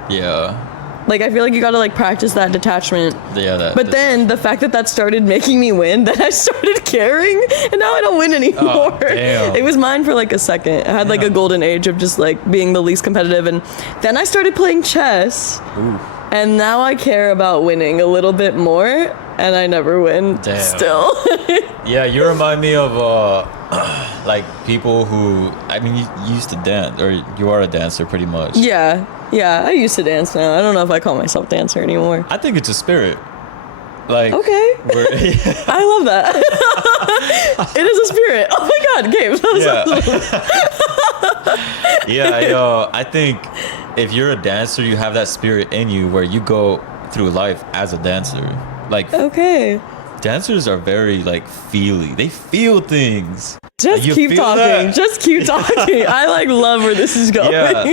Yeah. Like, I feel like you gotta, like, practice that detachment. Yeah, But then, the fact that that started making me win, then I started caring, and now I don't win anymore. Oh, damn. It was mine for, like, a second. I had, like, a golden age of just, like, being the least competitive, and then I started playing chess. Ooh. And now I care about winning a little bit more, and I never win still. Yeah, you remind me of, like, people who, I mean, you used to dance, or you are a dancer pretty much. Yeah, I used to dance now. I don't know if I call myself dancer anymore. I think it's a spirit. Like, okay. I love that. It is a spirit. Oh my god, Gabe. Yeah, I think if you're a dancer, you have that spirit in you where you go through life as a dancer. Like, okay. Dancers are very, like, feely. They feel things. Just keep talking. Just keep talking. I, like, love where this is going. Yeah,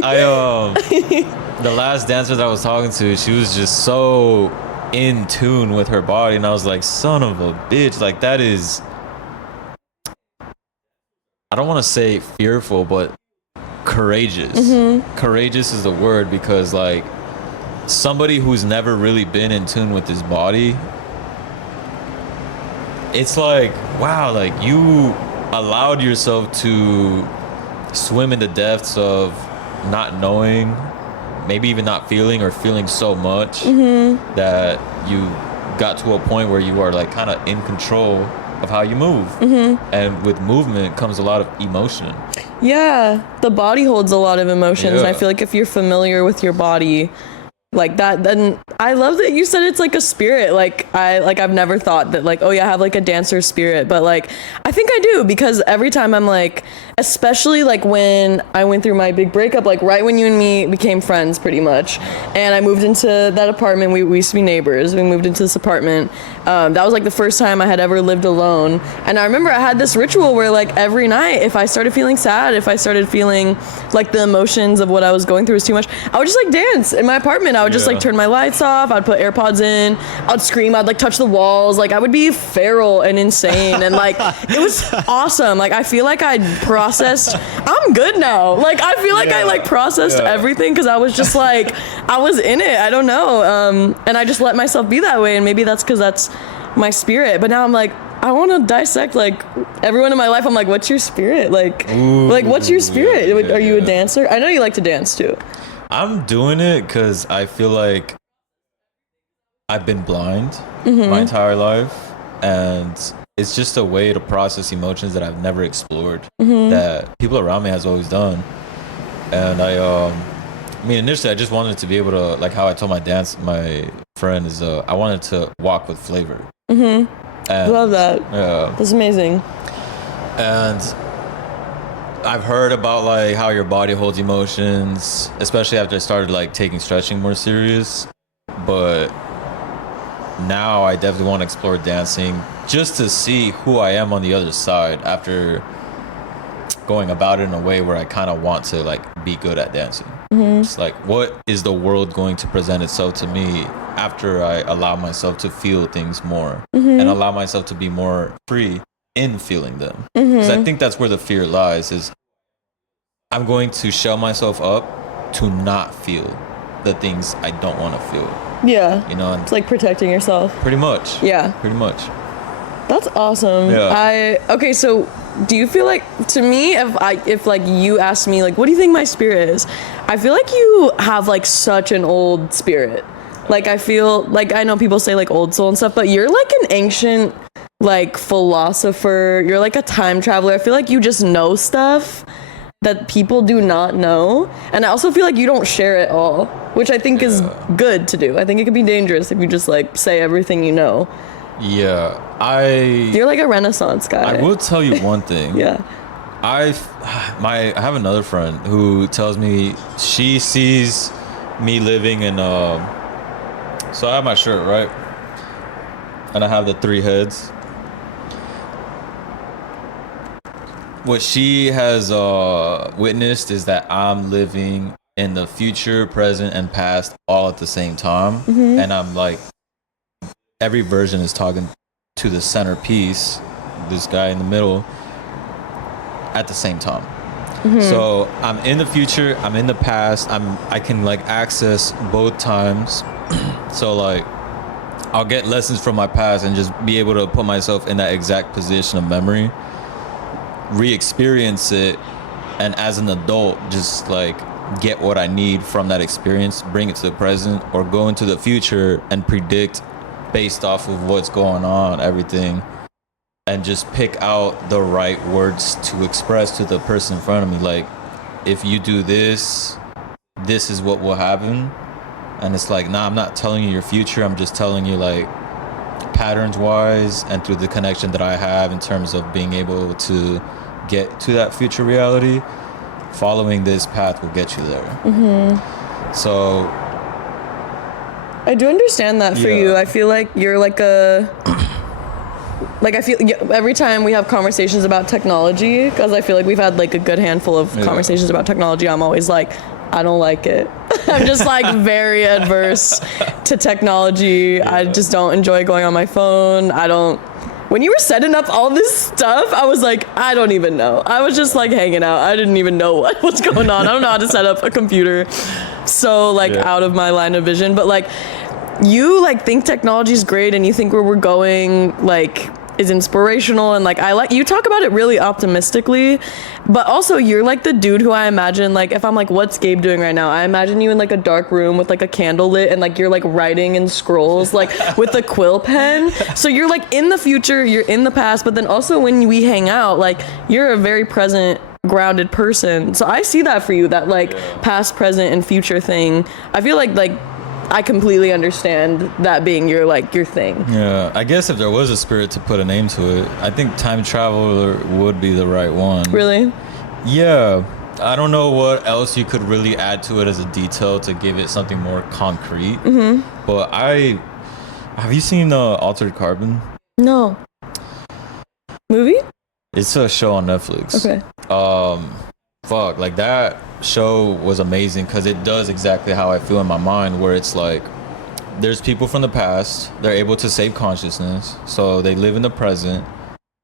the last dancer that I was talking to, she was just so in tune with her body, and I was like, son of a bitch. Like, that is, I don't want to say fearful, but courageous. Courageous is the word, because, like, somebody who's never really been in tune with his body, it's like, wow, like, you allowed yourself to swim in the depths of not knowing, maybe even not feeling, or feeling so much that you got to a point where you are like kind of in control of how you move. And with movement comes a lot of emotion. Yeah, the body holds a lot of emotions. And I feel like if you're familiar with your body like that, then I love that you said it's like a spirit. I've never thought that, like, oh yeah, I have like a dancer spirit, but like I think I do, because every time I'm like, especially like when I went through my big breakup, like right when you and me became friends pretty much, and I moved into that apartment, we used to be neighbors, we moved into this apartment, that was like the first time I had ever lived alone. And I remember I had this ritual where like every night, if I started feeling sad, if I started feeling like the emotions of what I was going through was too much, I would just like dance in my apartment. I would just like turn my lights off, I'd put AirPods in, I'd scream, I'd like touch the walls, like I would be feral and insane, and like it was awesome. Like I feel like I'd processed, I'm good now. Like I feel like I like processed everything, because I was just like, I was in it, I don't know, and I just let myself be that way, and maybe that's because that's my spirit. But now I'm like, I want to dissect like everyone in my life. I'm like, what's your spirit? Like, what's your spirit? Are you a dancer? I know you like to dance too. I'm doing it because I feel like I've been blind my entire life, and it's just a way to process emotions that I've never explored, that people around me has always done. And I mean, initially I just wanted to be able to, like how I told my friend is, I wanted to walk with flavor. And, love that. Yeah, that's amazing. And I've heard about like how your body holds emotions, especially after I started like taking stretching more serious. But now I definitely want to explore dancing just to see who I am on the other side, after going about it in a way where I kind of want to like be good at dancing. It's like, what is the world going to present itself to me after I allow myself to feel things more and allow myself to be more free in feeling them? Because I think that's where the fear lies, is I'm going to shell myself up to not feel the things I don't want to feel. Yeah. You know, it's like protecting yourself. Pretty much. Yeah. Pretty much. That's awesome. Yeah. Okay, so do you feel like, to me, if like you asked me like, what do you think my spirit is? I feel like you have like such an old spirit. Like I feel like, I know people say like old soul and stuff, but you're like an ancient like philosopher. You're like a time traveler. I feel like you just know stuff that people do not know. And I also feel like you don't share it all, which I think is good to do. I think it could be dangerous if you just like say everything you know. Yeah, You're like a Renaissance guy. I will tell you one thing. I have another friend who tells me she sees me living in so I have my shirt, right? And I have the 3 heads. What she has witnessed is that I'm living in the future, present, and past all at the same time. And I'm like, every version is talking to the centerpiece, this guy in the middle, at the same time. So I'm in the future, I'm in the past, I can like access both times. So like I'll get lessons from my past and just be able to put myself in that exact position of memory, re-experience it, and as an adult just like get what I need from that experience, bring it to the present, or go into the future and predict based off of what's going on, everything, and just pick out the right words to express to the person in front of me. Like, if you do this, this is what will happen. And it's like, nah, I'm not telling you your future. I'm just telling you like patterns wise and through the connection that I have in terms of being able to get to that future reality. Following this path will get you there. So I do understand that for you. I feel like you're like I feel every time we have conversations about technology, because I feel like we've had like a good handful of conversations about technology, I'm always like, I don't like it. I'm just like very adverse to technology. I just don't enjoy going on my phone. When you were setting up all this stuff, I was like, I don't even know. I was just like hanging out. I didn't even know what was going on. I don't know how to set up a computer. So like out of my line of vision. But like you like think technology is great and you think where we're going like is inspirational, and like you talk about it really optimistically, but also you're like the dude who I imagine, like if I'm like, what's Gabe doing right now, I imagine you in like a dark room with like a candle lit and like you're like writing in scrolls like with a quill pen. So you're like in the future, you're in the past, but then also when we hang out, like you're a very present, grounded person. So I see that for you, that like past, present, and future thing. I feel like I completely understand that being your thing. Yeah, I guess if there was a spirit to put a name to it, I think time traveler would be the right one. Really? Yeah. I don't know what else you could really add to it as a detail to give it something more concrete. But have you seen Altered Carbon? No. Movie? It's a show on Netflix. Okay. Like that show was amazing because it does exactly how I feel in my mind, where it's like there's people from the past, they're able to save consciousness, so they live in the present,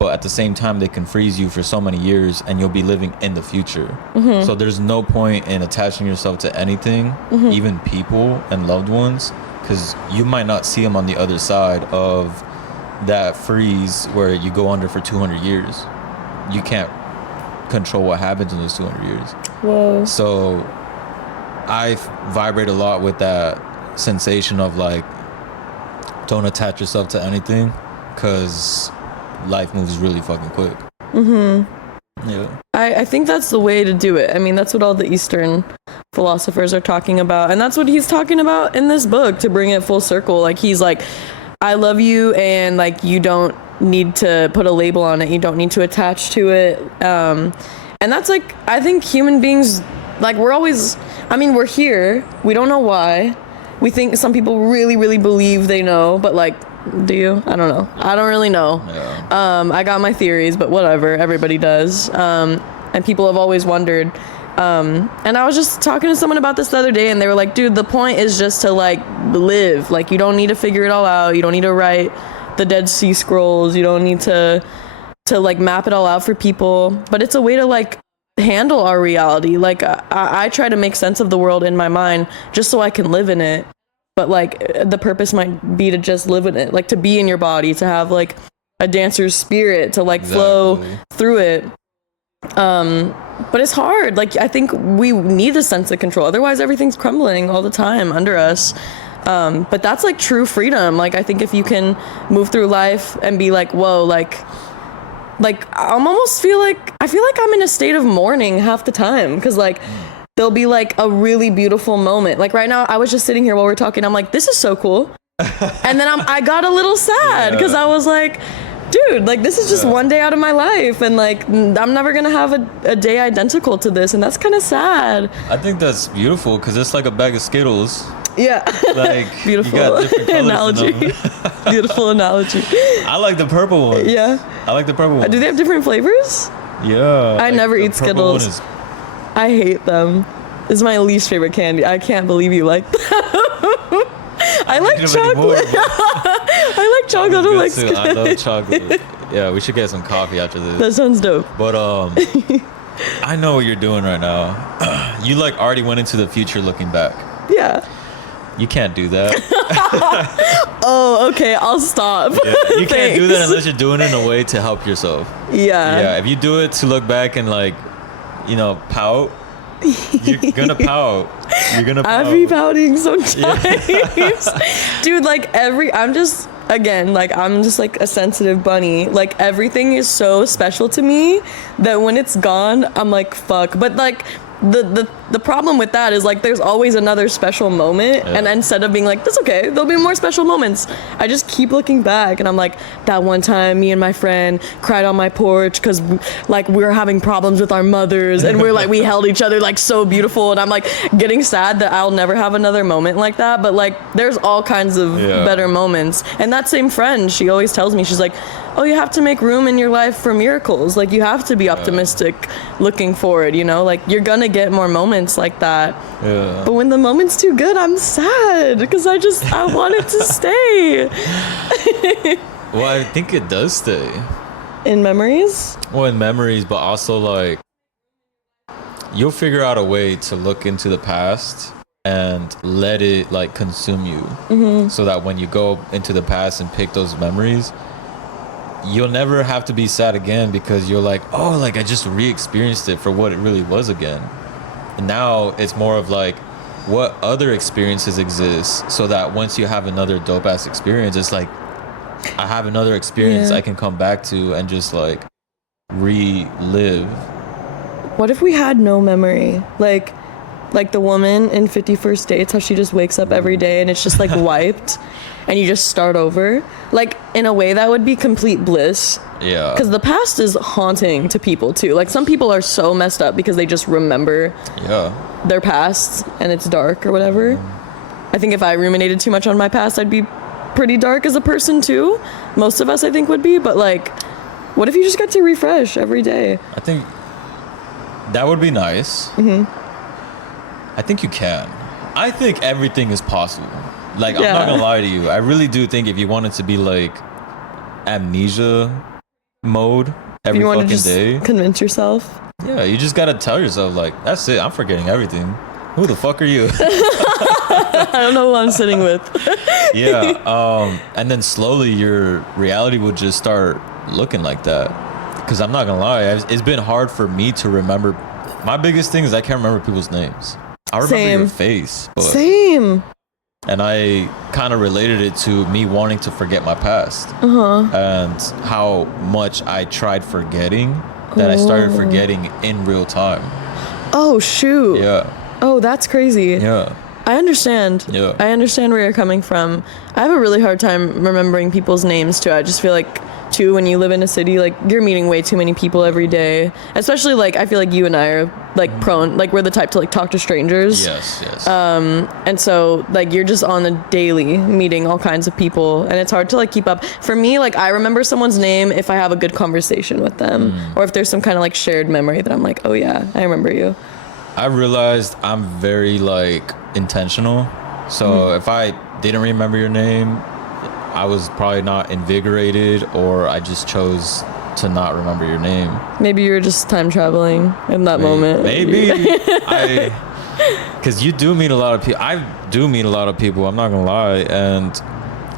but at the same time they can freeze you for so many years and you'll be living in the future. So there's no point in attaching yourself to anything, even people and loved ones, because you might not see them on the other side of that freeze where you go under for 200 years. You can't control what happens in those 200 years. Whoa. So I vibrate a lot with that sensation of like, don't attach yourself to anything because life moves really fucking quick. Yeah. I think that's the way to do it. I mean, that's what all the Eastern philosophers are talking about, and that's what he's talking about in this book, to bring it full circle. Like, he's like, I love you, and like you don't need to put a label on it, you don't need to attach to it, and that's like, I think human beings, like, we're here, we don't know why, we think some people really believe they know, but like, do you? I don't know, I don't really know. I got my theories, but whatever, everybody does, and people have always wondered, and I was just talking to someone about this the other day, and they were like, dude, the point is just to like live, like you don't need to figure it all out, you don't need to write the Dead Sea Scrolls, you don't need to like map it all out for people, but it's a way to like handle our reality. Like I try to make sense of the world in my mind just so I can live in it, but like the purpose might be to just live in it, like to be in your body, to have like a dancer's spirit, to like flow through it. But it's hard. Like, I think we need a sense of control, otherwise everything's crumbling all the time under us. But that's like true freedom. Like, I think if you can move through life and be like, whoa, like I feel like I'm in a state of mourning half the time, because like there'll be like a really beautiful moment. Like right now, I was just sitting here while we're talking, I'm like, this is so cool. And then I got a little sad because I was like, dude, like this is just one day out of my life, and like I'm never gonna have a day identical to this, and that's kind of sad. I think that's beautiful because it's like a bag of Skittles. Yeah. Like beautiful you got different colors analogy. in them. Beautiful analogy. I like the purple one. Yeah. I like the purple one. Do they have different flavors? Yeah. I never eat Skittles. I hate them. It's my least favorite candy. I can't believe you like them. I like chocolate. I like chocolate. I like Skittles. I love chocolate. Yeah, we should get some coffee after this. That sounds dope. But I know what you're doing right now. You like already went into the future looking back. Yeah. You can't do that. Oh, okay. I'll stop. Yeah, you can't do that unless you're doing it in a way to help yourself. Yeah. Yeah. If you do it to look back and like, you know, pout, you're gonna pout. You're gonna pout. I be pouting sometimes. Yeah. Dude, like I'm just like a sensitive bunny. Like everything is so special to me that when it's gone, I'm like, fuck. But like the problem with that is like there's always another special moment, and instead of being like, that's okay, there'll be more special moments, I just keep looking back and I'm like, that one time me and my friend cried on my porch because like we were having problems with our mothers, and we're like we held each other like so beautiful, and I'm like getting sad that I'll never have another moment like that. But like there's all kinds of better moments. And that same friend, she always tells me, she's like, oh, you have to make room in your life for miracles. Like you have to be optimistic looking forward, you know, like you're gonna get more moments like that. Yeah. But when the moment's too good, I'm sad because I want it to stay. Well, I think it does stay. In memories? Well, in memories, but also like you'll figure out a way to look into the past and let it like consume you, so that when you go into the past and pick those memories, you'll never have to be sad again, because you're like, oh, like I just re-experienced it for what it really was again. And now it's more of like, what other experiences exist, so that once you have another dope ass experience, it's like, I have another experience I can come back to and just like relive. What if we had no memory? Like the woman in 50 First Dates, how she just wakes up every day and it's just like wiped and you just start over. Like in a way that would be complete bliss. Yeah. Because the past is haunting to people too. Like some people are so messed up because they just remember their past and it's dark or whatever. I think if I ruminated too much on my past, I'd be pretty dark as a person too. Most of us I think would be, but like what if you just get to refresh every day? I think that would be nice. I think you can. I think everything is possible. Like, I'm not gonna lie to you. I really do think if you wanted to be like amnesia mode every fucking just day, convince yourself. Yeah, you just gotta tell yourself like, that's it. I'm forgetting everything. Who the fuck are you? I don't know who I'm sitting with. And then slowly your reality will just start looking like that. Because I'm not gonna lie, it's been hard for me to remember. My biggest thing is I can't remember people's names. I remember your face. But Same. And I kind of related it to me wanting to forget my past. And how much I tried forgetting that I started forgetting in real time. Oh, shoot. Yeah. Oh, that's crazy. Yeah. I understand. Yeah. I understand where you're coming from. I have a really hard time remembering people's names too. I just feel like too, when you live in a city, like you're meeting way too many people every day. Especially like I feel like you and I are like prone, like we're the type to like talk to strangers. Yes. And so like you're just on a daily meeting all kinds of people, and it's hard to like keep up. For me, like I remember someone's name if I have a good conversation with them, or if there's some kind of like shared memory that I'm like, oh yeah, I remember you. I realized I'm very like intentional. So if I didn't remember your name, I was probably not invigorated, or I just chose to not remember your name. Maybe you were just time traveling in that moment. Maybe. Because you do meet a lot of people. I do meet a lot of people, I'm not gonna lie. And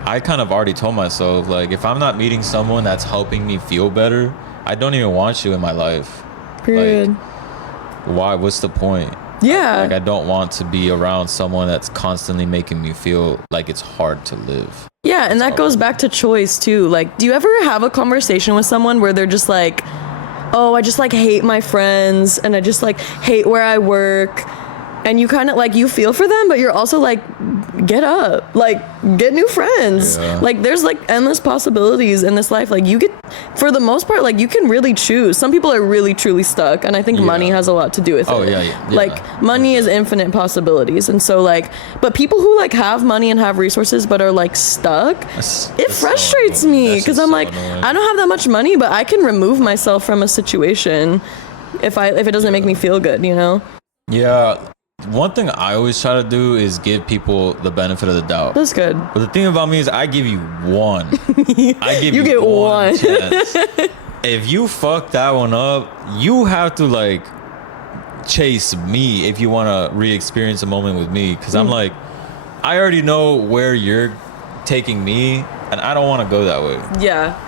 I kind of already told myself, like, if I'm not meeting someone that's helping me feel better, I don't even want you in my life. Period. Like, why? What's the point? Yeah. Like, I don't want to be around someone that's constantly making me feel like it's hard to live. Yeah, and that goes back to choice too. Like, do you ever have a conversation with someone where they're just like, oh, I just like hate my friends and I just like hate where I work, and you kind of like, you feel for them, but you're also like get up, like get new friends. Like there's like endless possibilities in this life. Like you get, for the most part, like you can really choose. Some people are really truly stuck, and I think money has a lot to do with it. Like money is infinite possibilities, and so like, but people who like have money and have resources but are like stuck, it frustrates me because I'm like, I don't have that much money, but I can remove myself from a situation if it doesn't make me feel good, you know? Yeah. One thing I always try to do is give people the benefit of the doubt. That's good. But the thing about me is I give you one. I give you get one chance. If you fuck that one up, you have to like chase me if you want to re-experience a moment with me. Because I'm like, I already know where you're taking me, and I don't want to go that way. Yeah.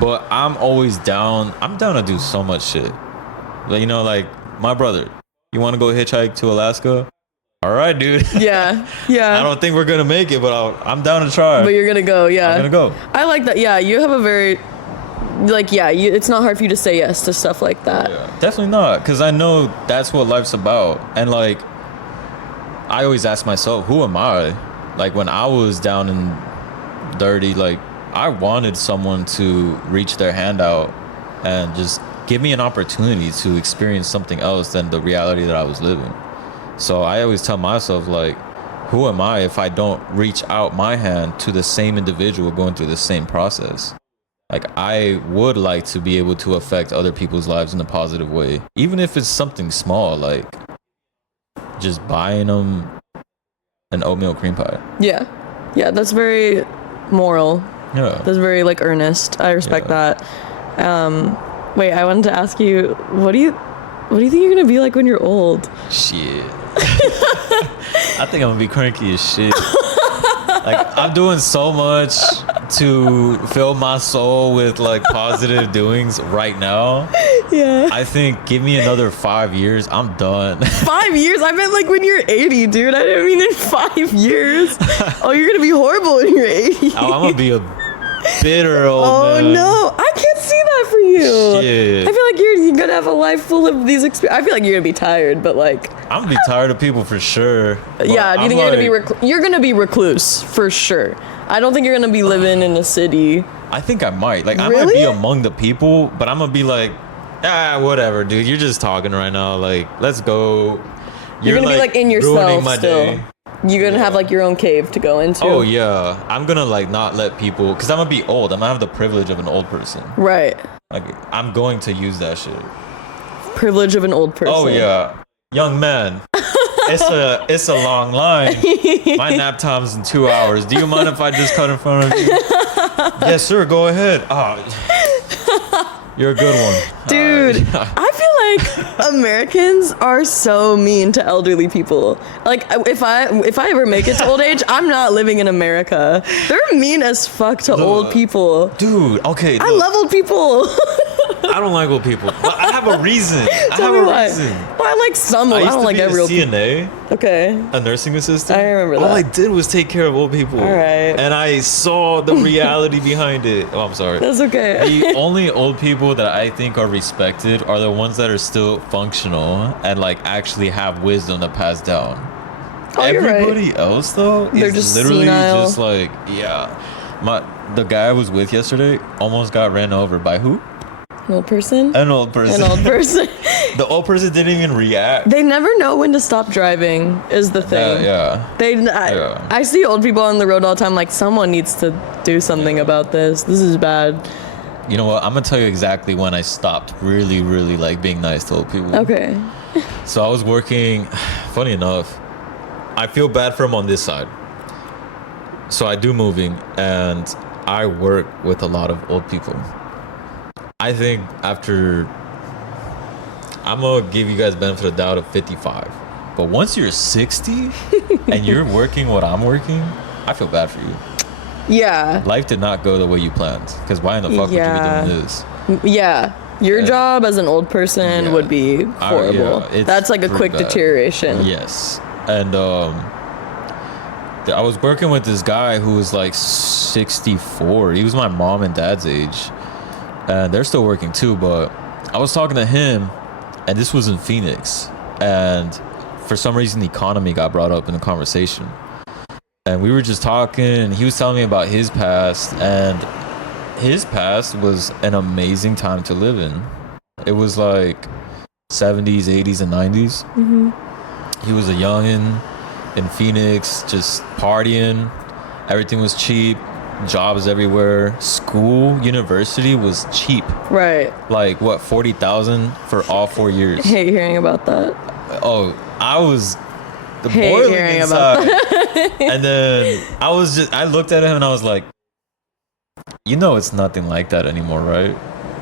But I'm always down. I'm down to do so much shit. Like, you know, like my brother. You want to go hitchhike to Alaska? All right, dude. Yeah. I don't think we're gonna make it, but I'm down to try. But you're gonna go, yeah. I'm gonna go. I like that. Yeah, you have a very, like, it's not hard for you to say yes to stuff like that. Yeah, definitely not, because I know that's what life's about. And like, I always ask myself, who am I? Like when I was down and dirty, like I wanted someone to reach their hand out and just give me an opportunity to experience something else than the reality that I was living. So I always tell myself, like, who am I if I don't reach out my hand to the same individual going through the same process? Like, I would like to be able to affect other people's lives in a positive way, even if it's something small, like just buying them an oatmeal cream pie. Yeah, that's very moral. Yeah, that's very like earnest. I respect that. Wait, I wanted to ask you, what do you think you're gonna be like when you're old? Shit. I think I'm gonna be cranky as shit. Like, I'm doing so much to fill my soul with like positive doings right now. Yeah. I think give me another 5 years, I'm done. 5 years? I meant like when you're 80, dude. I didn't mean in 5 years. Oh, you're gonna be horrible when you're 80. Oh, I'm gonna be a bitter old man. Oh no, I can't see that for you. Shit. I feel like you're gonna have a life full of these experiences. I feel like you're gonna be tired, but like I'm gonna be tired of people for sure. Yeah, do you think you're gonna be recluse for sure? I don't think you're gonna be living in a city. I think I might. Like, I Really? might be among the people, but I'm gonna be like, whatever, dude. You're just talking right now. Like, let's go. You're gonna be like in ruining yourself my still. day. You're gonna have like your own cave to go into. Oh yeah, I'm gonna like not let people, because I'm gonna be old. I'm gonna have the privilege of an old person. Right. Like, I'm going to use that shit. Privilege of an old person. Oh yeah, young man. It's a long line. My nap time's in 2 hours. Do you mind if I just cut in front of you? Yes, sir. Go ahead. You're a good one, dude. I feel like Americans are so mean to elderly people. Like, if I ever make it to old age, I'm not living in America. They're mean as fuck to old people. Dude, okay. I love old people. I don't like old people. But I have a reason. Tell me why. Well, I like some. I don't like every old people. CNA. Okay. A nursing assistant. I remember that. All I did was take care of old people. All right. And I saw the reality behind it. Oh, I'm sorry. That's okay. The only old people that I think are respected are the ones that are still functional and like actually have wisdom to pass down. Oh, Everybody you're right. else though They're is just literally senile. just like, the guy I was with yesterday almost got ran over by who? An old person? An old person. An old person. The old person didn't even react. They never know when to stop driving is the thing. I see old people on the road all the time, like, someone needs to do something about this. This is bad. You know what? I'm gonna tell you exactly when I stopped really, really like being nice to old people. Okay. So I was working, funny enough, I feel bad for him on this side. So I do moving and I work with a lot of old people. I think after, I'm gonna give you guys benefit of the doubt of 55. But once you're 60 and you're working what I'm working, I feel bad for you. Yeah. Life did not go the way you planned. Because why in the fuck would you be doing this? Yeah. Your job as an old person would be horrible. That's like a quick deterioration. Yes. And I was working with this guy who was like 64. He was my mom and dad's age. And they're still working too, but I was talking to him, and this was in Phoenix. And for some reason, the economy got brought up in the conversation. and we were just talking, and he was telling me about his past, and his past was an amazing time to live in. It was like 70s, 80s, and 90s. He was a youngin' in Phoenix, just partying. Everything was cheap. Jobs everywhere. School, university was cheap. Right. Like what, 40,000 for all 4 years? Hate hearing about that. Oh, I was Hate boiling hearing inside. about that. And then I looked at him and I was like, you know, it's nothing like that anymore, right?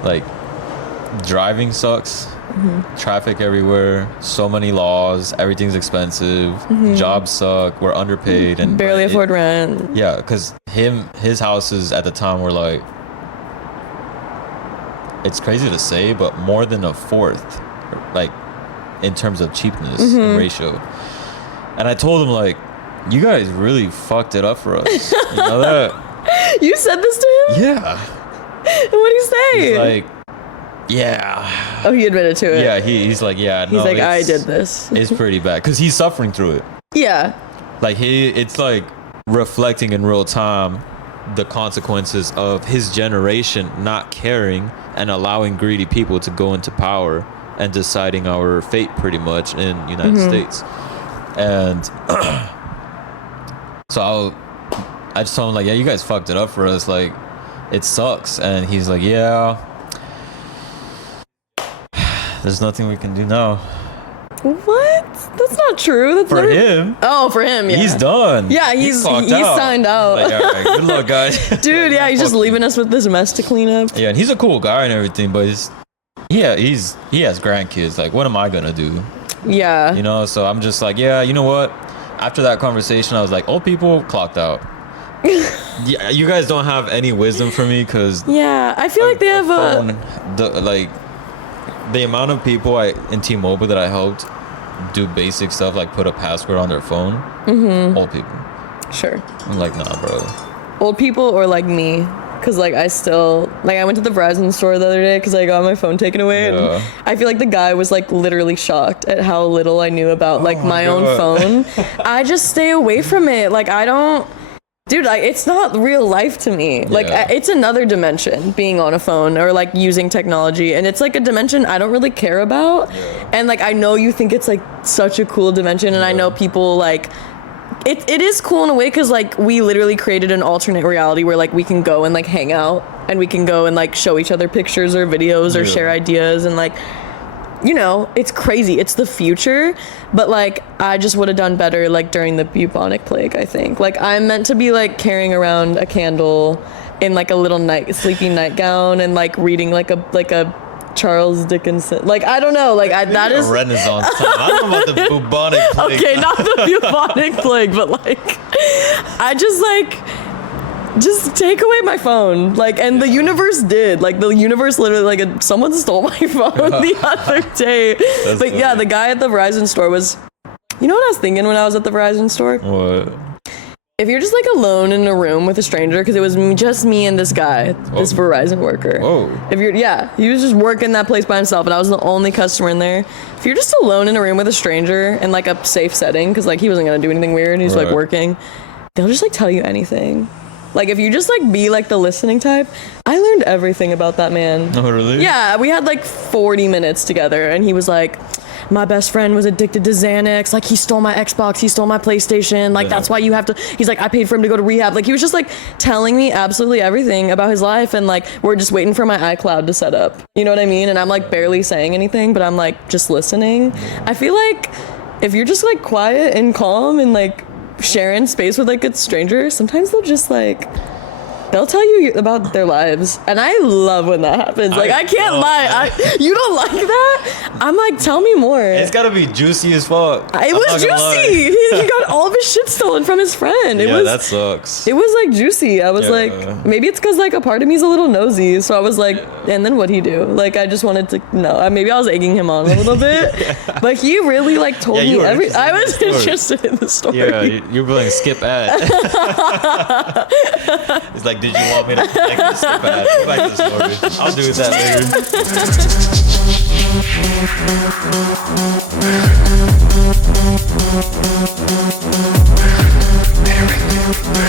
Like, driving sucks. Traffic everywhere, so many laws, everything's expensive, jobs suck, we're underpaid and barely afford rent. Yeah, because his houses at the time were like, it's crazy to say, but more than a fourth, like in terms of cheapness and ratio. And I told him, like, you guys really fucked it up for us. You know that? You said this to him? Yeah. What'd he say? He's like, yeah. Oh, he admitted to it. Yeah, he's like, yeah. He's like, I did this. It's pretty bad because he's suffering through it. Yeah. Like it's like reflecting in real time the consequences of his generation not caring and allowing greedy people to go into power and deciding our fate pretty much in United States. And so I just told him, like, yeah, you guys fucked it up for us. Like, it sucks. And he's like, yeah. There's nothing we can do now. What? That's not true. That's for him. Oh, for him, yeah. He's done. Yeah, he's signed out. Like, all right, good luck, guys. Dude, yeah, he's just leaving us with this mess to clean up. Yeah, and he's a cool guy and everything, but he has grandkids. Like, what am I gonna do? Yeah. You know, so I'm just like, yeah, you know what? After that conversation, I was like, old people clocked out. Yeah, you guys don't have any wisdom for me because yeah, I feel like they have the amount of people in T-Mobile that I helped do basic stuff like put a password on their phone. Old people. Sure. I'm like, nah, bro. Old people or like me, because like I still like I went to the Verizon store the other day because I got my phone taken away, and I feel like the guy was like literally shocked at how little I knew about like my own phone. I just stay away from it. Like I don't. Dude, it's not real life to me. Like, it's another dimension, being on a phone or, like, using technology. And it's, like, a dimension I don't really care about. Yeah. And, like, I know you think it's, like, such a cool dimension. And I know people, like, it is cool in a way because, like, we literally created an alternate reality where, like, we can go and, like, hang out. And we can go and, like, show each other pictures or videos or share ideas. And, like, you know, it's crazy. It's the future. But, like, I just would have done better, like, during the Bubonic Plague, I think. Like, I'm meant to be, like, carrying around a candle in, like, a little sleeping nightgown and, like, reading, like a Charles Dickinson. Like, I don't know. Like, that is... Renaissance time. I don't know about the Bubonic Plague. Okay, not the Bubonic Plague, but, like, I just, like... Just take away my phone. Like, and the universe did. Like, the universe literally, like, someone stole my phone the other day. But funny. Yeah, the guy at the Verizon store was... You know what I was thinking when I was at the Verizon store? What? If you're just, like, alone in a room with a stranger, because it was just me and this guy, this Verizon worker. Whoa. If you're, yeah, he was just working that place by himself, and I was the only customer in there. If you're just alone in a room with a stranger in, like, a safe setting, because, like, he wasn't going to do anything weird, he's, like, working, they'll just, like, tell you anything. Like, if you just, like, be, like, the listening type, I learned everything about that man. Oh, really? Yeah, we had, like, 40 minutes together, and he was like, my best friend was addicted to Xanax. Like, he stole my Xbox, he stole my PlayStation. Like, that's why you have to... He's like, I paid for him to go to rehab. Like, he was just, like, telling me absolutely everything about his life, and, like, we're just waiting for my iCloud to set up. You know what I mean? And I'm, like, barely saying anything, but I'm, like, just listening. I feel like if you're just, like, quiet and calm and, like, sharing space with, like, a stranger, sometimes they'll just, like, they'll tell you about their lives, and I love when that happens. Like, I can't lie. You don't like that? I'm like, tell me more. It's gotta be juicy as fuck. It was juicy. He got all of his shit stolen from his friend. That sucks. It was, like, juicy. I was like, maybe it's because, like, a part of me's a little nosy, so I was like, and then what'd he do? Like, I just wanted to know. Maybe I was egging him on a little bit, but he really, like, told me everything. I was interested in the story. Yeah, you're playing skip ad. It's like, did you want me to skip ad? Go back to the story. I'll do that later. Explosions.